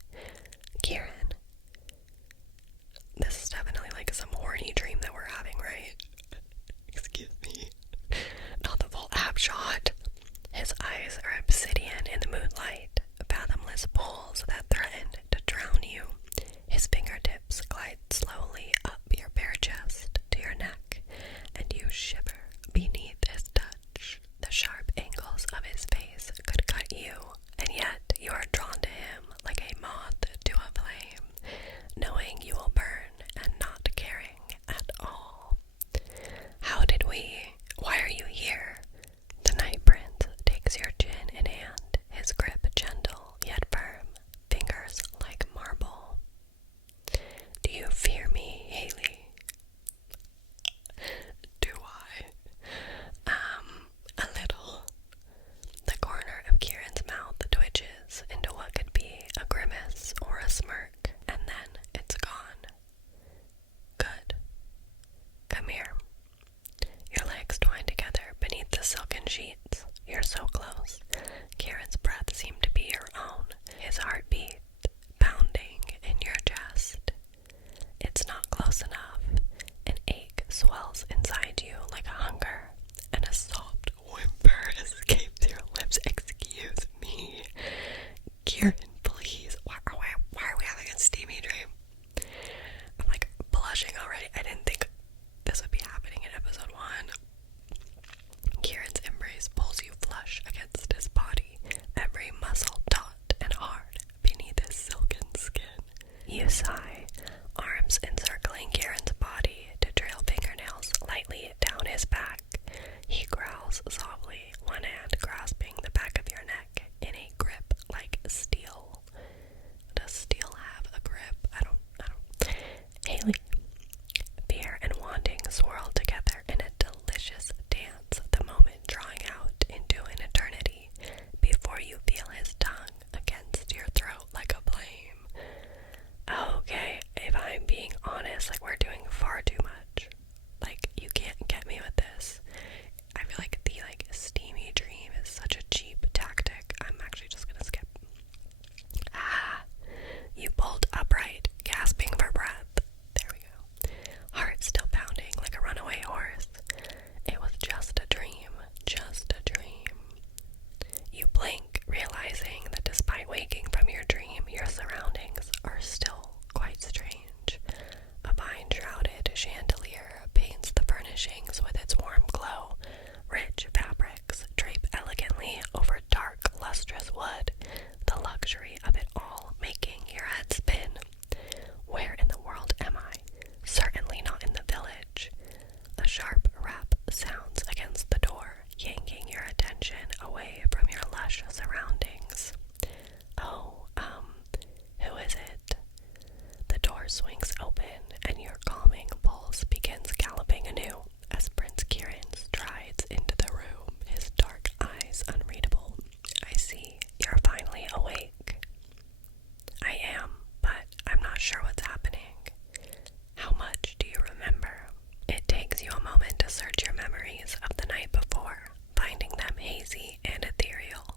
Kieran. This is definitely like some horny dream that we're having, right? Excuse me. Not the full ab shot. His eyes are obsidian in the moonlight, fathomless pools that threaten to drown you. His fingertips glide slowly up your bare chest to your neck, and you shiver beneath his touch. The sharp angles of his face could cut you, and yet you are drawn to him like a moth to a flame, knowing you will burn and not caring at all. Why are you here? The Night Prince takes your chin in hand, his grip gentle yet firm, fingers like marble. Do you fear me, Haley? Do I? A little. The corner of Kieran's mouth twitches into what could be a grimace or a smirk, and then it's gone. Good. Come here. Your legs twine together beneath the silken sheets. You're so close. Kieran's breath seemed to be your own, his heartbeat pounding in your chest. It's not close enough. An ache swells inside you like a hunger, and a soft whimper escapes your lips. Excuse me. Kieran, please. Why are we having a steamy dream? I'm like blushing already. I didn't think this would be happening in episode 1. Kieran's embrace pulls you flush against his body, every muscle taut and hard beneath his silken skin. You sigh, arms encircling Kieran's body to trail fingernails lightly down his back. He growls softly, one hand grasping the back of your neck in a grip like steel. Does steel have a grip? I don't. Haley. Fear and wanting swirl together in a delicious dance, the moment drawing out into an eternity before you feel his tongue against your throat like a flame. Okay, if I'm being honest, like we're doing far too much. Like you can't get me with this. I feel like the steamy dream is such a cheap tactic. I'm actually just gonna skip. You pulled upright, gasping for breath. There we go. Heart still pounding like a runaway horse. It was just a dream, just a dream. You blink, realizing that despite waking from your dream, your surroundings are still quite strange. A vine-shrouded chandelier paints the furnishings with its warm glow. Rich fabrics drape elegantly over dark, lustrous wood, the luxury of it all making your head spin. Where in the world am I? Certainly not in the village. A sharp rap sounds against the door, yanking your attention away from your lush surroundings. Oh, who is it? The door swings open, and your calming pulse begins galloping anew as Prince Kieran strides into the room, his dark eyes unreadable. I see you're finally awake. I am, but I'm not sure what's happening. How much do you remember? It takes you a moment to search your memories of the night before, finding them hazy and ethereal.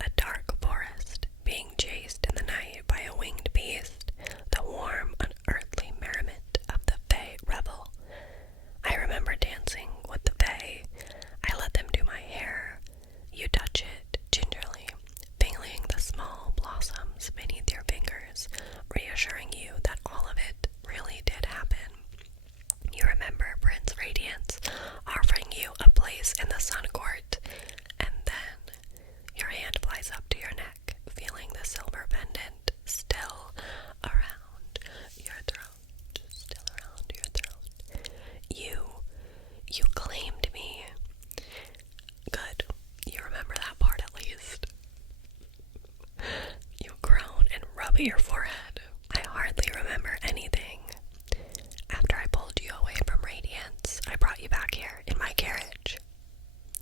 A dark forest, being chased in the night by a winged beast, the warm, unearthly merriment of the Fae revel. I remember dancing with the Fae. I let them do my hair. You touch it gingerly, feeling the small blossoms beneath your fingers, reassuring you that all of it really did happen. You remember Prince Radiance offering you a place in the Sun Court, and then your hand flies up to your neck, feeling the silver pendant still around your throat, still around your throat. You claimed me. Good. You remember that part at least. You groan and rub your forehead. I hardly remember anything. After I pulled you away from Radiance, I brought you back here in my carriage.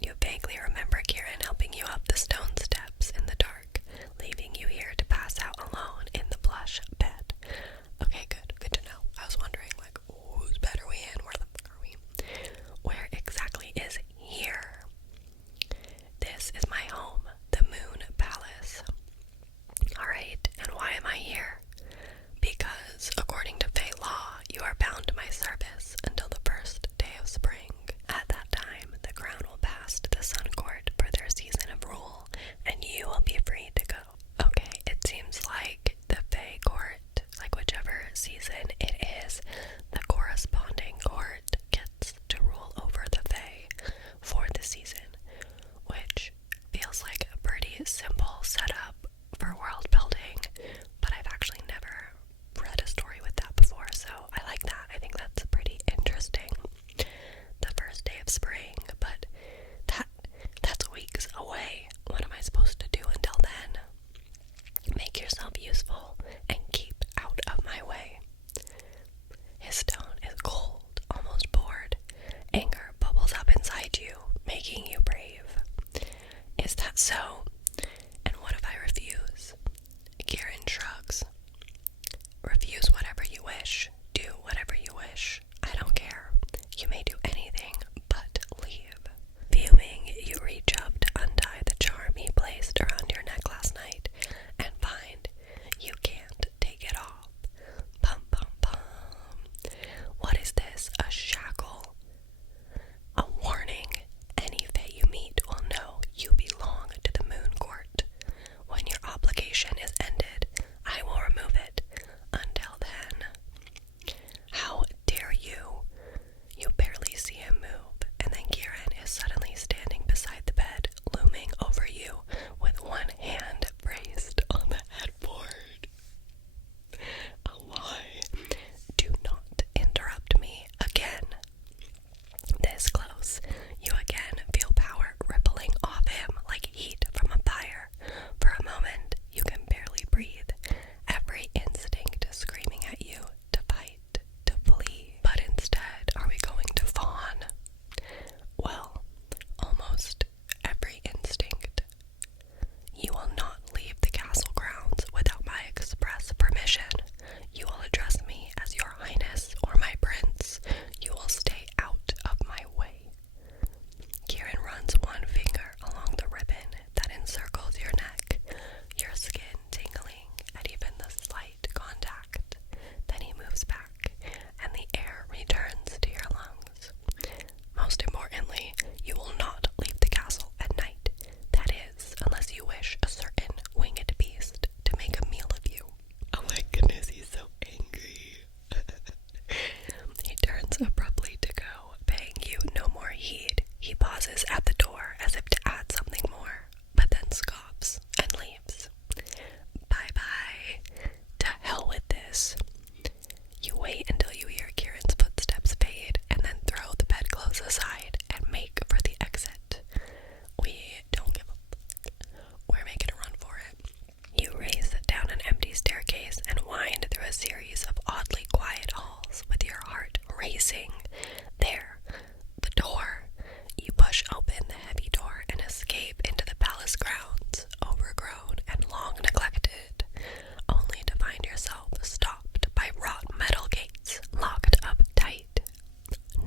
You vaguely remember Kieran helping you up the stone steps in the dark, leaving you here to pass out alone in the plush bed. Okay, good to know. I was wondering, whose bed are we in? Where the fuck are we? Where exactly is here? This is my home, the Moon Palace. set up for world building, but I've actually never read a story with that before, so I like that. I think that's pretty interesting. The first day of spring, but that's weeks away. What am I supposed to do until then? Make yourself useful and keep out of my way. His tone is cold, almost bored. Anger bubbles up inside you, making you brave. Is that so? And what if I refuse? Kieran shrugs. Refuse whatever you wish. Do whatever you wish. I don't care. You may do anything but leave. Fuming, you reach up to untie the charm he placed around your neck last night and find you can't take it off. Pum pum pum. What is this? A shackle? A warning. Any fae you meet will know you belong to the moon court. When your obligation is ended, I will remove it. Until then, how dare you? You barely see him move, and then Kieran is suddenly standing beside the bed, looming over you with one hand braced on the headboard. A lie. Do not interrupt me again. This close, you again feel power rippling off him like heat from a fire. For a moment, you can barely breathe. Every instinct is screaming at you to fight, to flee. But instead, are we going to fawn? Well, almost every instinct. You will not leave the castle grounds without my express permission. You will address me as your highness or my prince. You will stay out of my way. Kieran runs one finger along the ribbon that encircles your neck, your skin tingling at even the slight contact. Then he moves back, and the air returns to your lungs. Most importantly, you will not leave the castle at night. That is, unless you wish a certain winged beast to make a meal of you. Oh my goodness, he's so angry. He turns abruptly to go, paying you no more heed. He pauses at the door as if to add something more, but then scoffs and leaves. Bye-bye. To hell with this. You wait until you hear Kieran's footsteps fade, and then throw the bedclothes aside and make for the exit. We don't give up. We're making a run for it. You race down an empty staircase and wind through a series of oddly quiet halls with your heart racing. There, the door. You push open the heavy door and escape into the palace grounds, overgrown and long neglected, only to find yourself stopped by wrought metal gates locked up tight.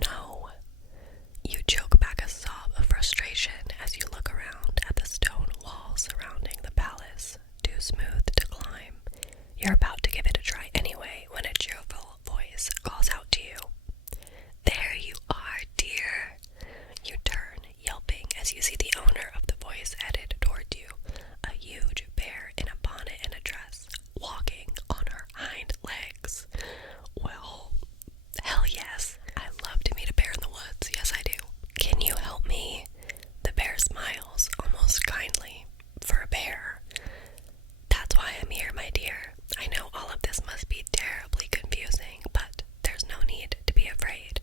No. You choke back a sob of frustration as you look around at the stone walls surrounding the palace, too smooth to climb. You're about to give it a try anyway when a cheerful voice calls out to you. There you are, dear. You turn, yelping, as you see the owner of the voice headed toward you, a huge bear in a bonnet and a dress, walking on her hind legs. Well, hell yes. I love to meet a bear in the woods. Yes, I do. Can you help me? The bear smiles, almost kindly. For a bear. That's why I'm here, my dear. I know all of this must be terribly confusing, but there's no need to be afraid.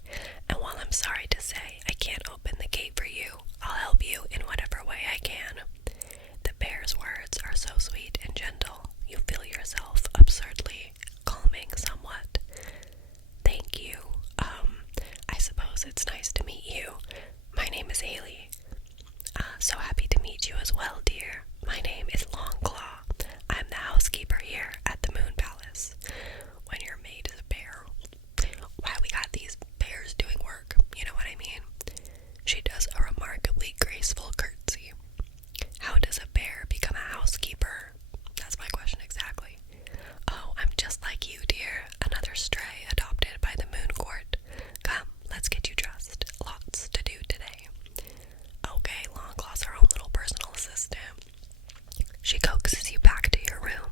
And while I'm sorry to say I can't open the gate for you, I'll help you in whatever way I can. The bear's words are so sweet and gentle, you feel yourself absurdly calming somewhat. Thank you. I suppose it's nice to meet you. My name is Haley. So happy to meet you as well, dear. My name is Longclaw. I'm the housekeeper here at the Moon Palace. When your maid is a bear, why we got these bears doing work, you know what I mean? She does a remarkably graceful curtsy. How does a bear become a housekeeper? That's my question exactly. Oh, I'm just like you, dear. Another stray adopted by the Moon Court. Come, let's get you dressed. Lots to do today. Okay, Longclaw's her own little personal assistant. She coaxes you back to your room,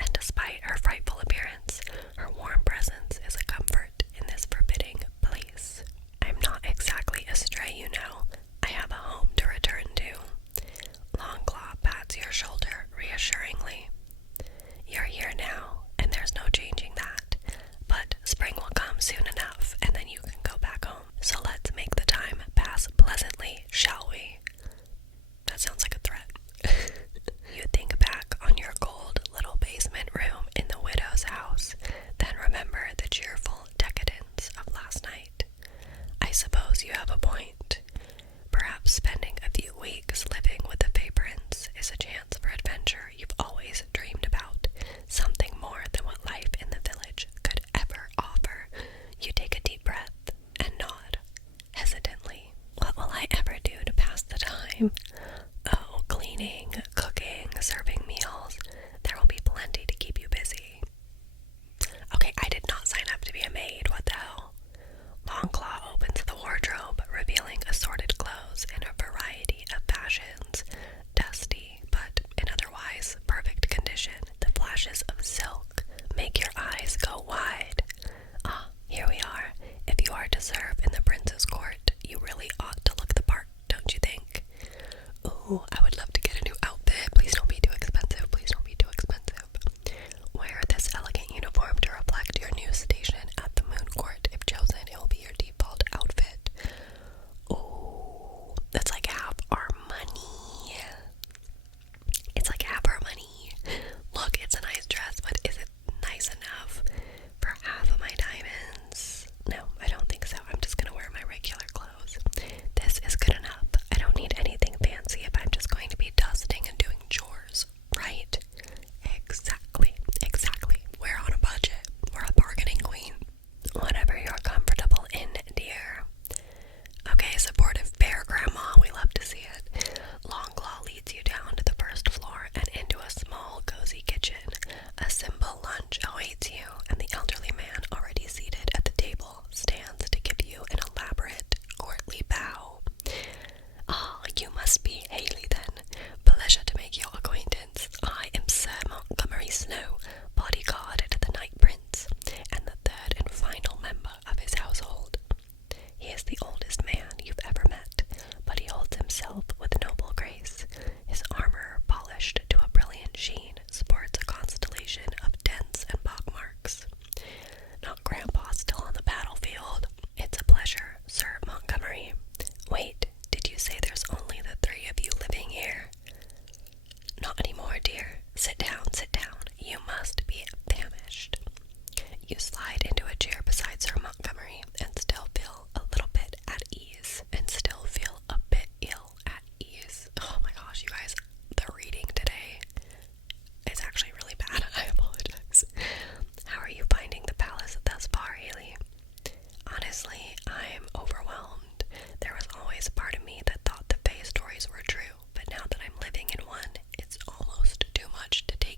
and despite her frightful appearance, her warm presence is a comfort in this forbidding place. I'm not exactly a stray, you know. I have a home to return to. Longclaw pats your shoulder, adventure you've always dreamed about, something more than what life in the village could ever offer. You take a deep breath and nod, hesitantly. What will I ever do to pass the time? Oh, cleaning, cooking, serving meals. There will be plenty to keep you busy. Okay, I did not sign up to be a maid. What the hell? Longclaw opens the wardrobe, revealing assorted clothes in a variety of fashions. Dusty, but in otherwise perfect condition. The flashes of silk make your eyes go wide. Ah, here we are. If you are to serve in the prince's court, you really ought to look the part, don't you think? Ooh, I would love to get a new outfit. Please don't be too expensive. Please don't be too expensive. Wear this elegant uniform to reflect your new station at the moon court. If chosen, it will be your default outfit. Ooh, that's like half our money. It's like half our money. Look, it's a nice dress, but is it nice enough for half of my diamonds? No, I don't think so. I'm just gonna wear my regular clothes. This is good enough. I don't need anything fancy if I'm just going to be dusting and doing chores, right? Exactly, exactly. We're on a budget. We're a bargaining queen. Whatever you're comfortable in, dear. Okay, supportive bear grandma, we love to see it. Longclaw leads you down to the first floor and into a small, cozy kitchen. A simple lunch awaits you, and the elderly man already seated at the table stands to give you an elaborate, courtly bow. Ah, you must be Haley then. Pleasure to make your acquaintance. I am Sir Montgomery Snow, bodyguard to the Night Prince, and the third and final member of his household. He is the oldest man you've ever met, but he holds himself with noble grace. His armor, polished to a brilliant sheen, sports a constellation of dents and pockmarks. Not Grandpa still on the battlefield. It's a pleasure, Sir Montgomery. Wait, did you say there's only the three of you living here? Not anymore, dear. Sit down, sit down. You must be famished. You slide into a chair beside Sir Montgomery and still feel a little bit at ease. Oh my gosh, you guys, the reading today is actually really bad. I apologize. How are you finding the palace thus far, Haley? Honestly, I'm overwhelmed. There was always a part of me that thought the Fae stories were true, but now that I'm living in one, it's almost too much to take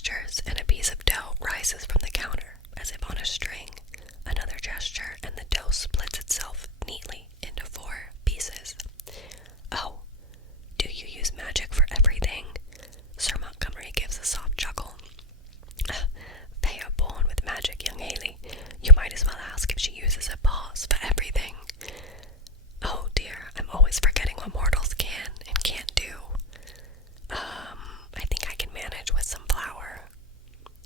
gestures, and a piece of dough rises from the counter, as if on a string. Another gesture, and the dough splits itself neatly into 4 pieces. Oh, do you use magic for everything? Sir Montgomery gives a soft chuckle. They are born with magic, young Haley. You might as well ask if she uses her paws for everything. Oh dear, I'm always forgetting what mortals can and can't do. I think I can manage with some flour.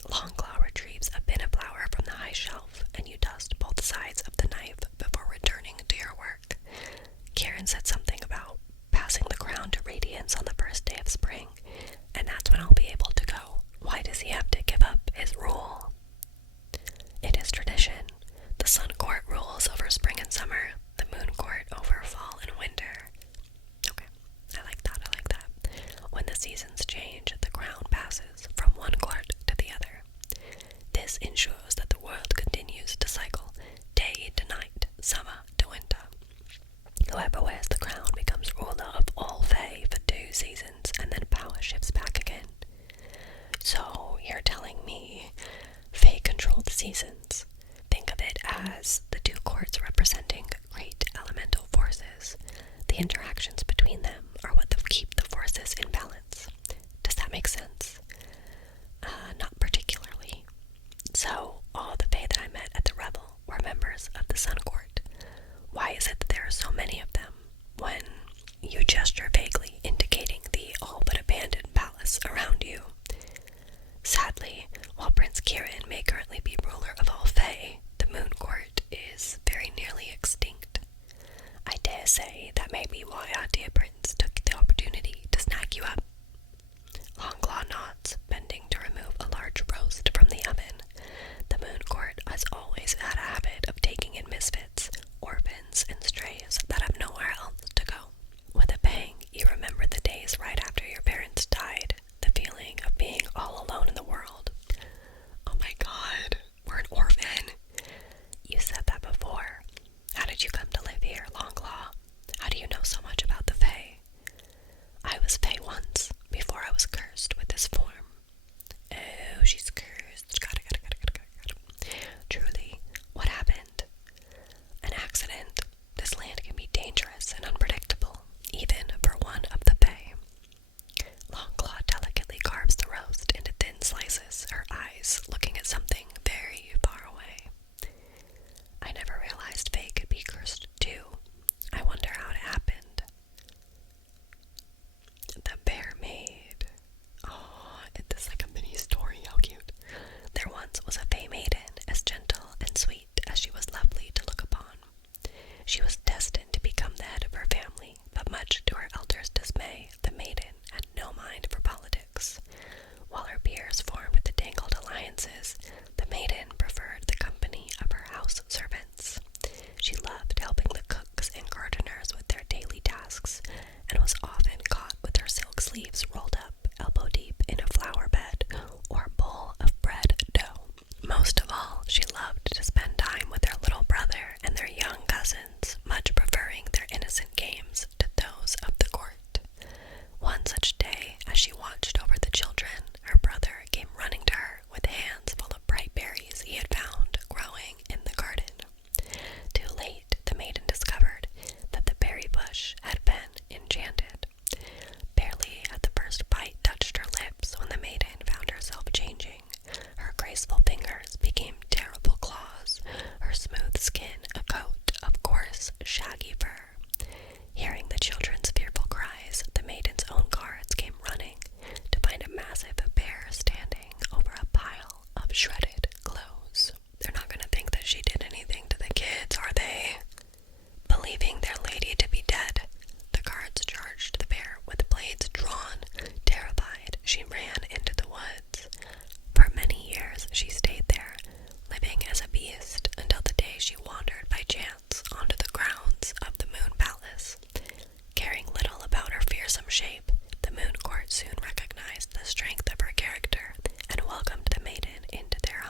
Longclaw retrieves a bin of flour from the high shelf, and you dust both sides of the knife before returning to your work. Kieran said something about passing the crown to Radiance on the first day of spring, and that's when I'll be able to go. Why does he have to give up his rule? It is tradition. The Sun Court rules over spring and summer, the Moon Court over fall and winter. Okay, I like that. When the seasons change, the crown passes from one court to the other. This ensures that the world continues to cycle day to night, summer to winter. Whoever wears the crown becomes ruler of all Fae for 2 seasons, and then power shifts back again. So, you're telling me Fae control the seasons. Think of it as the 2 courts representing great elemental forces. The interactions between them are what keep the forces in balance. Does that make sense? Not particularly. So, all the Fae that I met at the revel were members of the Sun Court. Why is it that there are so many of them, when you gesture vaguely indicating the all but abandoned palace around you? Sadly, while Prince Kieran may currently be ruler of all Fae, the Moon Court is very nearly extinct. I dare say that may be why our dear prince took the opportunity to snag you up. Longclaw nods, bending to remove a large roast from the oven. The Moon Court has always had a habit of taking in misfits, orphans, and strays that have nowhere else to go. With a pang, you remember the days right after your parents died, the feeling of being all alone in the world. Oh my god, we're an orphan. You said that before. How did you come to live here, Longclaw? How do you know so much about the Fae? I was Fae once, before I was cursed with this form. Oh, she's cursed. Got it. Truly, what happened? An accident. This land can be dangerous and unpredictable, even for one of the Fae. Longclaw delicately carves the roast into thin slices, her eyes looking at something very far away. I never realized Fae could be cursed too. I wonder how it happened. The bear maid. Oh, it's like a mini story, how cute. There once was a Fae maiden, as gentle and sweet as she was lovely to look upon. She was destined to become the head of her family, but much to her elders' dismay, the maiden had no mind for politics. While her peers formed the tangled alliances, the maiden preferred the company of her house servants. She loved helping the cooks and gardeners with their daily tasks, and was often caught with her silk sleeves rolled up elbow deep in a flower bed or bowl of bread dough. Most of all, she loved to spend time with her little brother and their young cousins, much preferring their innocent games to those of the court. One such day, as she watched over the children, her brother came running to her with hands full of bright berries he had found growing in the garden. Too late, the maiden discovered that the berry bush had been enchanted. Barely had the first bite touched her lips when the maiden found herself changing. Her graceful fingers became terrible claws, her smooth skin a coat of coarse, shaggy fur. Hearing the children's fearful cries, the maiden's own guards came running to find a massive bear standing over a pile of shredded clothes. They're not going to think that she did anything to the kids, are they? Believing their lady to be dead, the guards charged the bear with blades drawn. Terrified, she ran into the woods. For many years she stayed there, living as a beast, until the day she wandered by chance onto the grounds of the Moon Palace. Caring little about her fearsome shape, the Moon Court soon recognized the strength of her character and welcomed the maiden into their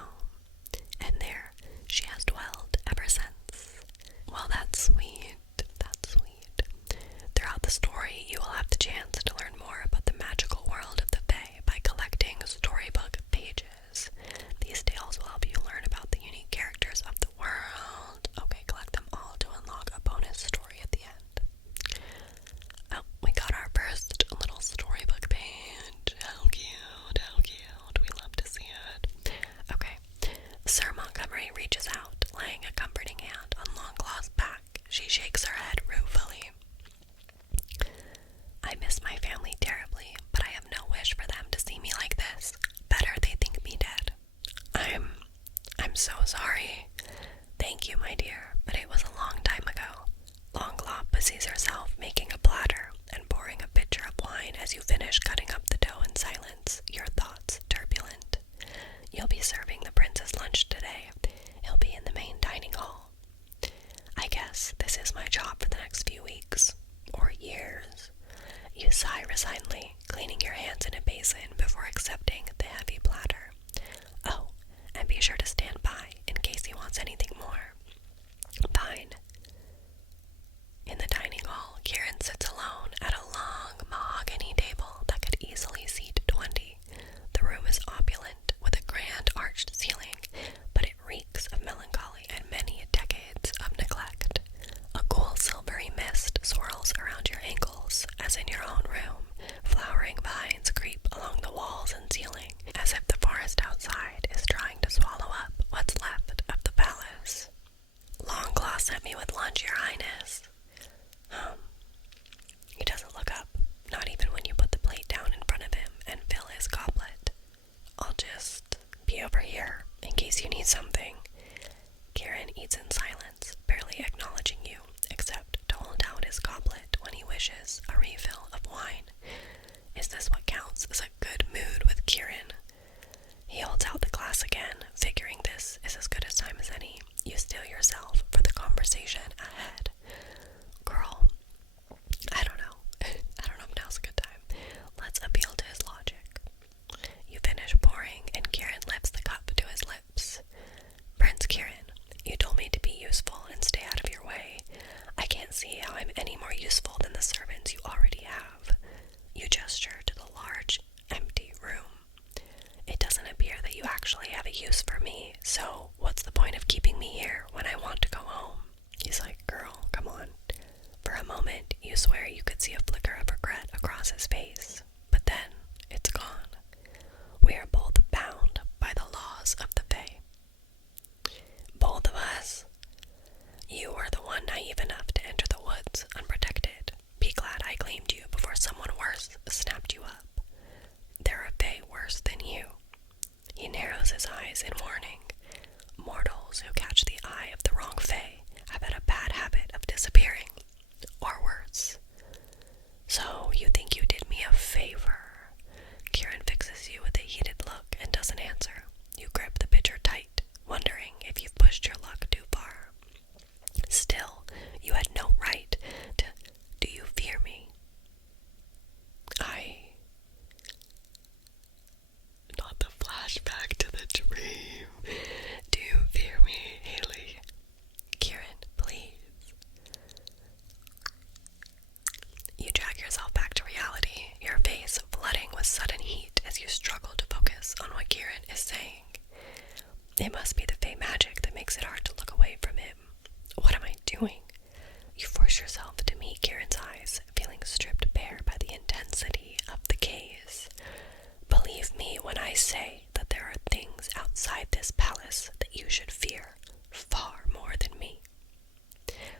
so sorry. Thank you, my dear, but it was a long time ago. Longclaw busies herself making a platter and pouring a pitcher of wine as you finish cutting up the dough in silence, your thoughts turbulent. You'll be serving the prince's lunch today. He'll be in the main dining hall. I guess this is my job for the next few weeks. Or years. You sigh resignedly, cleaning your hands in a basin before accepting the heavy platter. Oh, and be sure to stand by in case he wants anything more. Fine. In the dining hall, Kieran sits alone at a long mahogany table that could easily seat 20. The room is opulent, with a grand arched ceiling, but it reeks of melancholy and many decades of neglect. A cool silvery mist swirls around your ankles, as in your own room. Flowering vines creep along the walls and ceiling, as if the forest outside is trying to swallow up what's left of the palace. Longclaw sent me with lunch, Your Highness. He doesn't look up, not even when you put the plate down in front of him and fill his goblet. I'll just be over here in case you need something. Kieran eats in silence, barely acknowledging you, except to hold out his goblet when he wishes a refill of wine. Is this what counts as a good mood with Kieran? He holds out the glass again, figuring this is as good a time as any. You steel yourself for the conversation ahead. Girl, I don't know if now's a good time. Let's appeal to his logic. You finish pouring, and Kieran lifts the cup to his lips. Prince Kieran, you told me to be useful and stay out of your way. I can't see how I'm any more useful than the servants you already have. You gesture to the large, empty room. It doesn't appear that you actually have a use for me, so what's the point of keeping me here when I want to go home? He's like, girl, come on. For a moment, you swear you could see a flicker of regret across his face, but then it's gone. We are both bound by the laws of the Fae. Both of us. You were the one naive enough to enter the woods unprotected. Be glad I claimed you before someone worse snapped you up. There are Fae worse than you. He narrows his eyes in warning. Mortals who catch the eye of the wrong Fae have had a bad habit of disappearing, or worse. So you think you did me a favor? Kieran fixes you with a heated look and doesn't answer. You grip the pitcher tight, wondering if you've pushed your luck too far. Still, you had no right to... Do you fear me? Not the flashback to the dream. Do you fear me, Haley? Kieran, please. You drag yourself back to reality, your face flooding with sudden heat as you struggle to focus on what Kieran is saying. It must be the Fae magic that makes it hard to look away from him. What am I doing? You force yourself to meet Kieran's eyes, feeling stripped bare by the intensity of the gaze. Believe me when I say that there are things outside this palace that you should fear far more than me.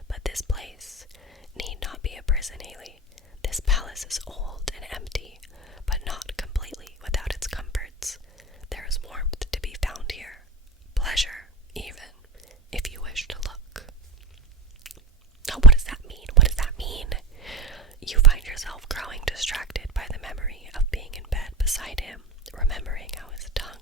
But this place need not be a prison, Haley. This palace is old and empty, but not completely without its comforts. There is warmth to be found here. Pleasure, even, if you wish to look. Oh, what does that mean? What does that mean? You find yourself growing distracted by the memory of being in bed beside him, remembering how his tongue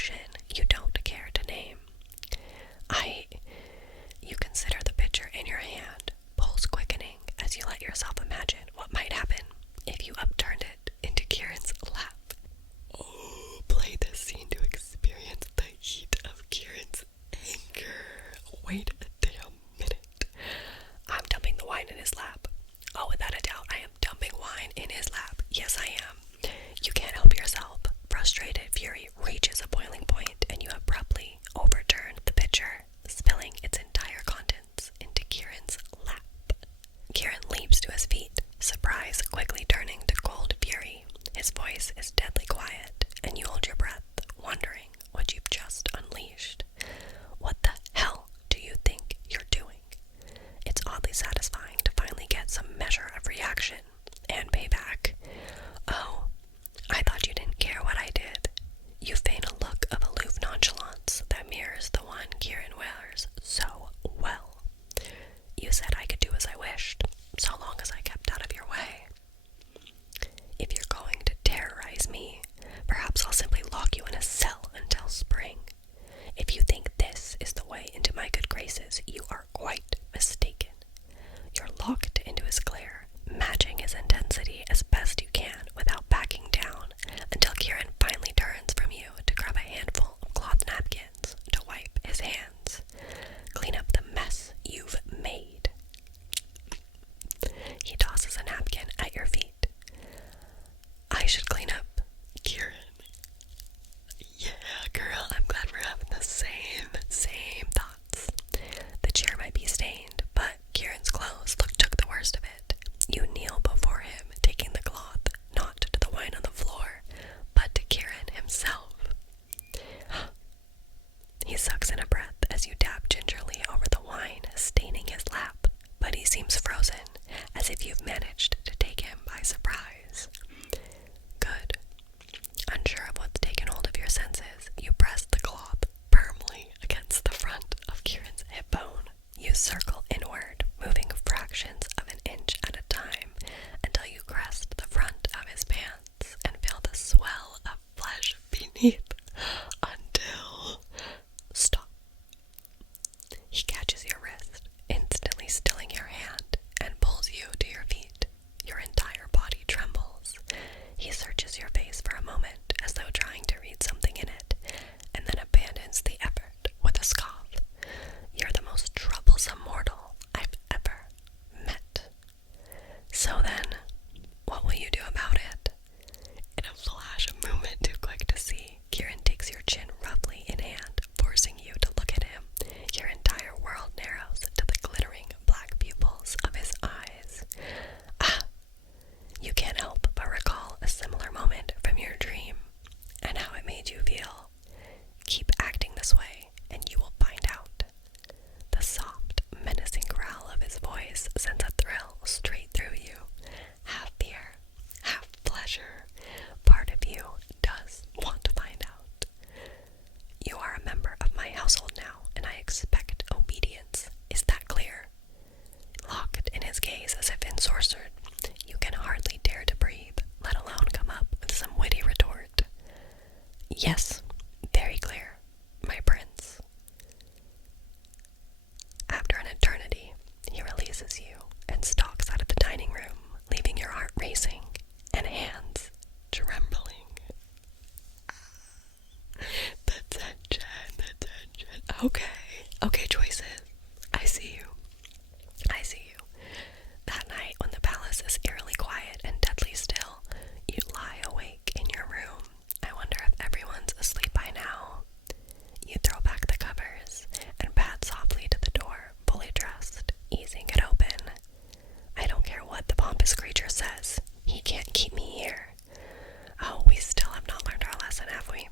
emotion you don't care to name. You consider the picture in your hand, pulse quickening as you let yourself imagine what might happen if you upturned it into Kieran's lap. Oh, play this scene to experience the heat of Kieran's anger. Wait a damn minute. I'm dumping the wine in his lap. Oh, without a doubt, I am dumping wine in his lap. Yes, I am. You can't help yourself. Frustrated fury reaches a boiling point, and you abruptly overturn the pitcher, spilling its entire contents into Kieran's lap. Kieran leaps to his feet, surprise quickly turning to cold fury. His voice is deadly quiet, and you hold your breath, wondering what you've just unleashed. What the hell do you think you're doing? It's oddly satisfying to finally get some measure of reaction and payback. Oh, I thought you didn't care what I did. You feign a look of aloof nonchalance that mirrors the one Kieran wears so well. You said I could do as I wished, so long as I kept out of your way. If you're going to terrorize me, perhaps I'll simply lock you in a cell until spring. If you think this is the way into my good graces, you are quite mistaken. You're locked into his glare, matching his intensity as best you can without backing down, until Kieran finally turns from you to grab a handful of cloth napkins to wipe his hands. Clean up the mess you've made. He tosses a napkin at your feet. I should clean up. Kieran. Yeah, girl, I'm glad we're having the same thoughts. The chair might be stained, but Kieran's clothes took the worst of it. You kneel before him, taking the cloth, not to the wine on the floor, but to Kieran himself. He sucks in a breath as you dab gingerly over the wine, staining his lap, but he seems frozen, as if you've managed to take him by surprise. Good. Unsure of what's taken hold of your senses, you press the cloth firmly against the front of Kieran's hip bone. You circle inward, moving fractions of an inch at a time, until you crest the front of his pants and feel the swell of flesh beneath, until... Stop. He catches your wrist, instantly stilling your hand, and pulls you to your feet. Your entire body trembles. He searches your face for a moment, as though trying to read something in it, and then abandons the effort with a scoff. You're the most troublesome mortal I've ever met. So then, what will you do about it? In a flash of movement too quick to see, Kieran takes your chin roughly in hand, forcing you to look at him. Your entire world narrows to the glittering black pupils of his eyes. Ah! You can't help but recall a similar moment from your dream, and how it made you feel. Keep acting this way, and you will find out. The soft, menacing growl of his voice sends a thrill straight through you. Half fear, half pleasure. Part of you does want to find out. You are a member of my household now, and I expect obedience. Is that clear? Locked in his gaze as if ensorcered, you can hardly dare to breathe, let alone come up with some witty retort. Yes, very clear, my prince. After an eternity, he releases you and stalks out of the dining room, leaving your heart racing and hands trembling. The tension. Okay, choices. I see you. That night, when the palace is eerily quiet and deadly still, you lie awake in your room. I wonder if everyone's asleep by now. You throw back the covers and pad softly to the door, fully dressed, easing it open. I don't care what the pompous creature says. He can't keep me here. Oh, we still have not learned our lesson, have we?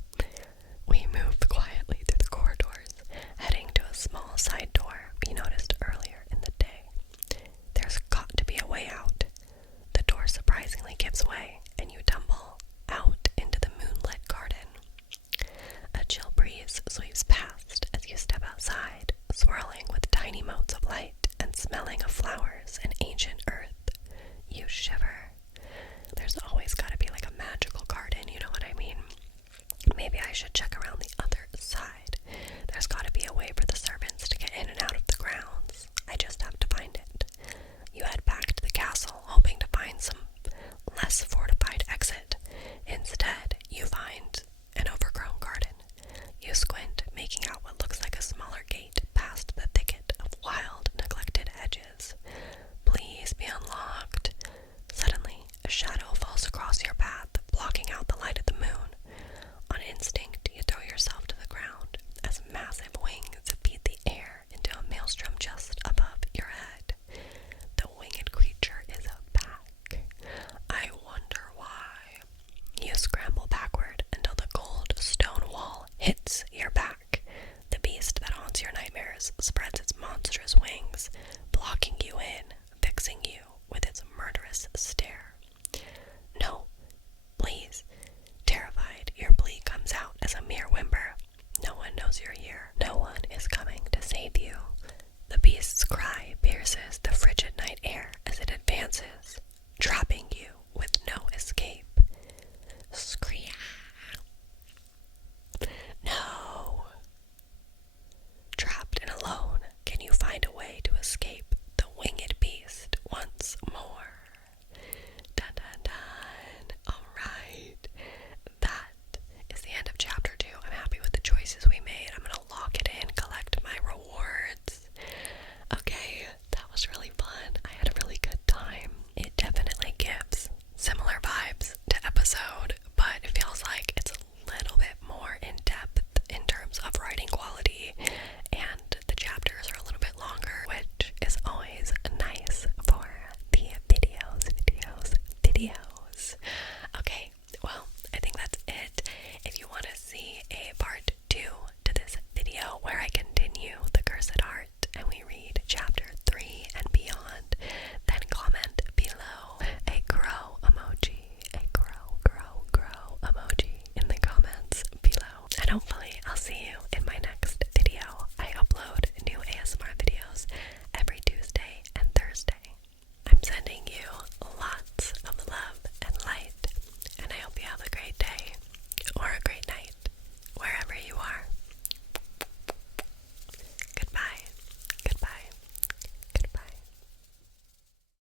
We move quietly through the corridors, heading to a small side door we noticed earlier in the day. There's got to be a way out. The door surprisingly gives way, and you tumble out into the moonlit garden. A chill breeze sweeps past as you step outside, swirling with tiny motes of light and smelling of flowers and ancient earth. You shiver. There's always got to be like a magical garden, you know what I mean? Maybe I should check around the way for the servants to get in and out of the grounds. I just have to find it. You head back to the castle, hoping to find some less fortified exit. Instead, you find an overgrown garden. You squint, making out what looks like a smaller gate past the thicket of wild, neglected hedges. Please be unlocked. Suddenly, a shadow falls across your path, blocking out the light of the moon. On instinct, you throw yourself to the ground as massive wings beat the air into a maelstrom just above your head. The winged creature is back. I wonder why. You scramble backward until the cold stone wall hits your back. The beast that haunts your nightmares spreads its monstrous wings, blocking you in, fixing you with its murderous stare. No, please. Terrified, your plea comes out as a mere whimper. No one knows you're here. No one is coming to save you. The beast's cry pierces the frigid night air as it advances, trapping you with no escape. Scream. No. Trapped and alone, can you find a way to escape the winged beast once more? Dun dun dun. Alright. That is the end of chapter 2. I'm happy with the choices we made. I'm gonna lock it in, collect my rewards. Okay, that was really fun. I had a really good time. It definitely gives similar vibes to episode, but it feels like it's a little bit more in depth in terms of writing quality, and the chapters are a little bit longer, which is always nice for the videos. Okay, well, I think that's it. If you want to see a part 2 to this video where I continue the Cursed Heart and we read chapter 3 and beyond, then comment below a crow emoji, a crow emoji in the comments below. And hopefully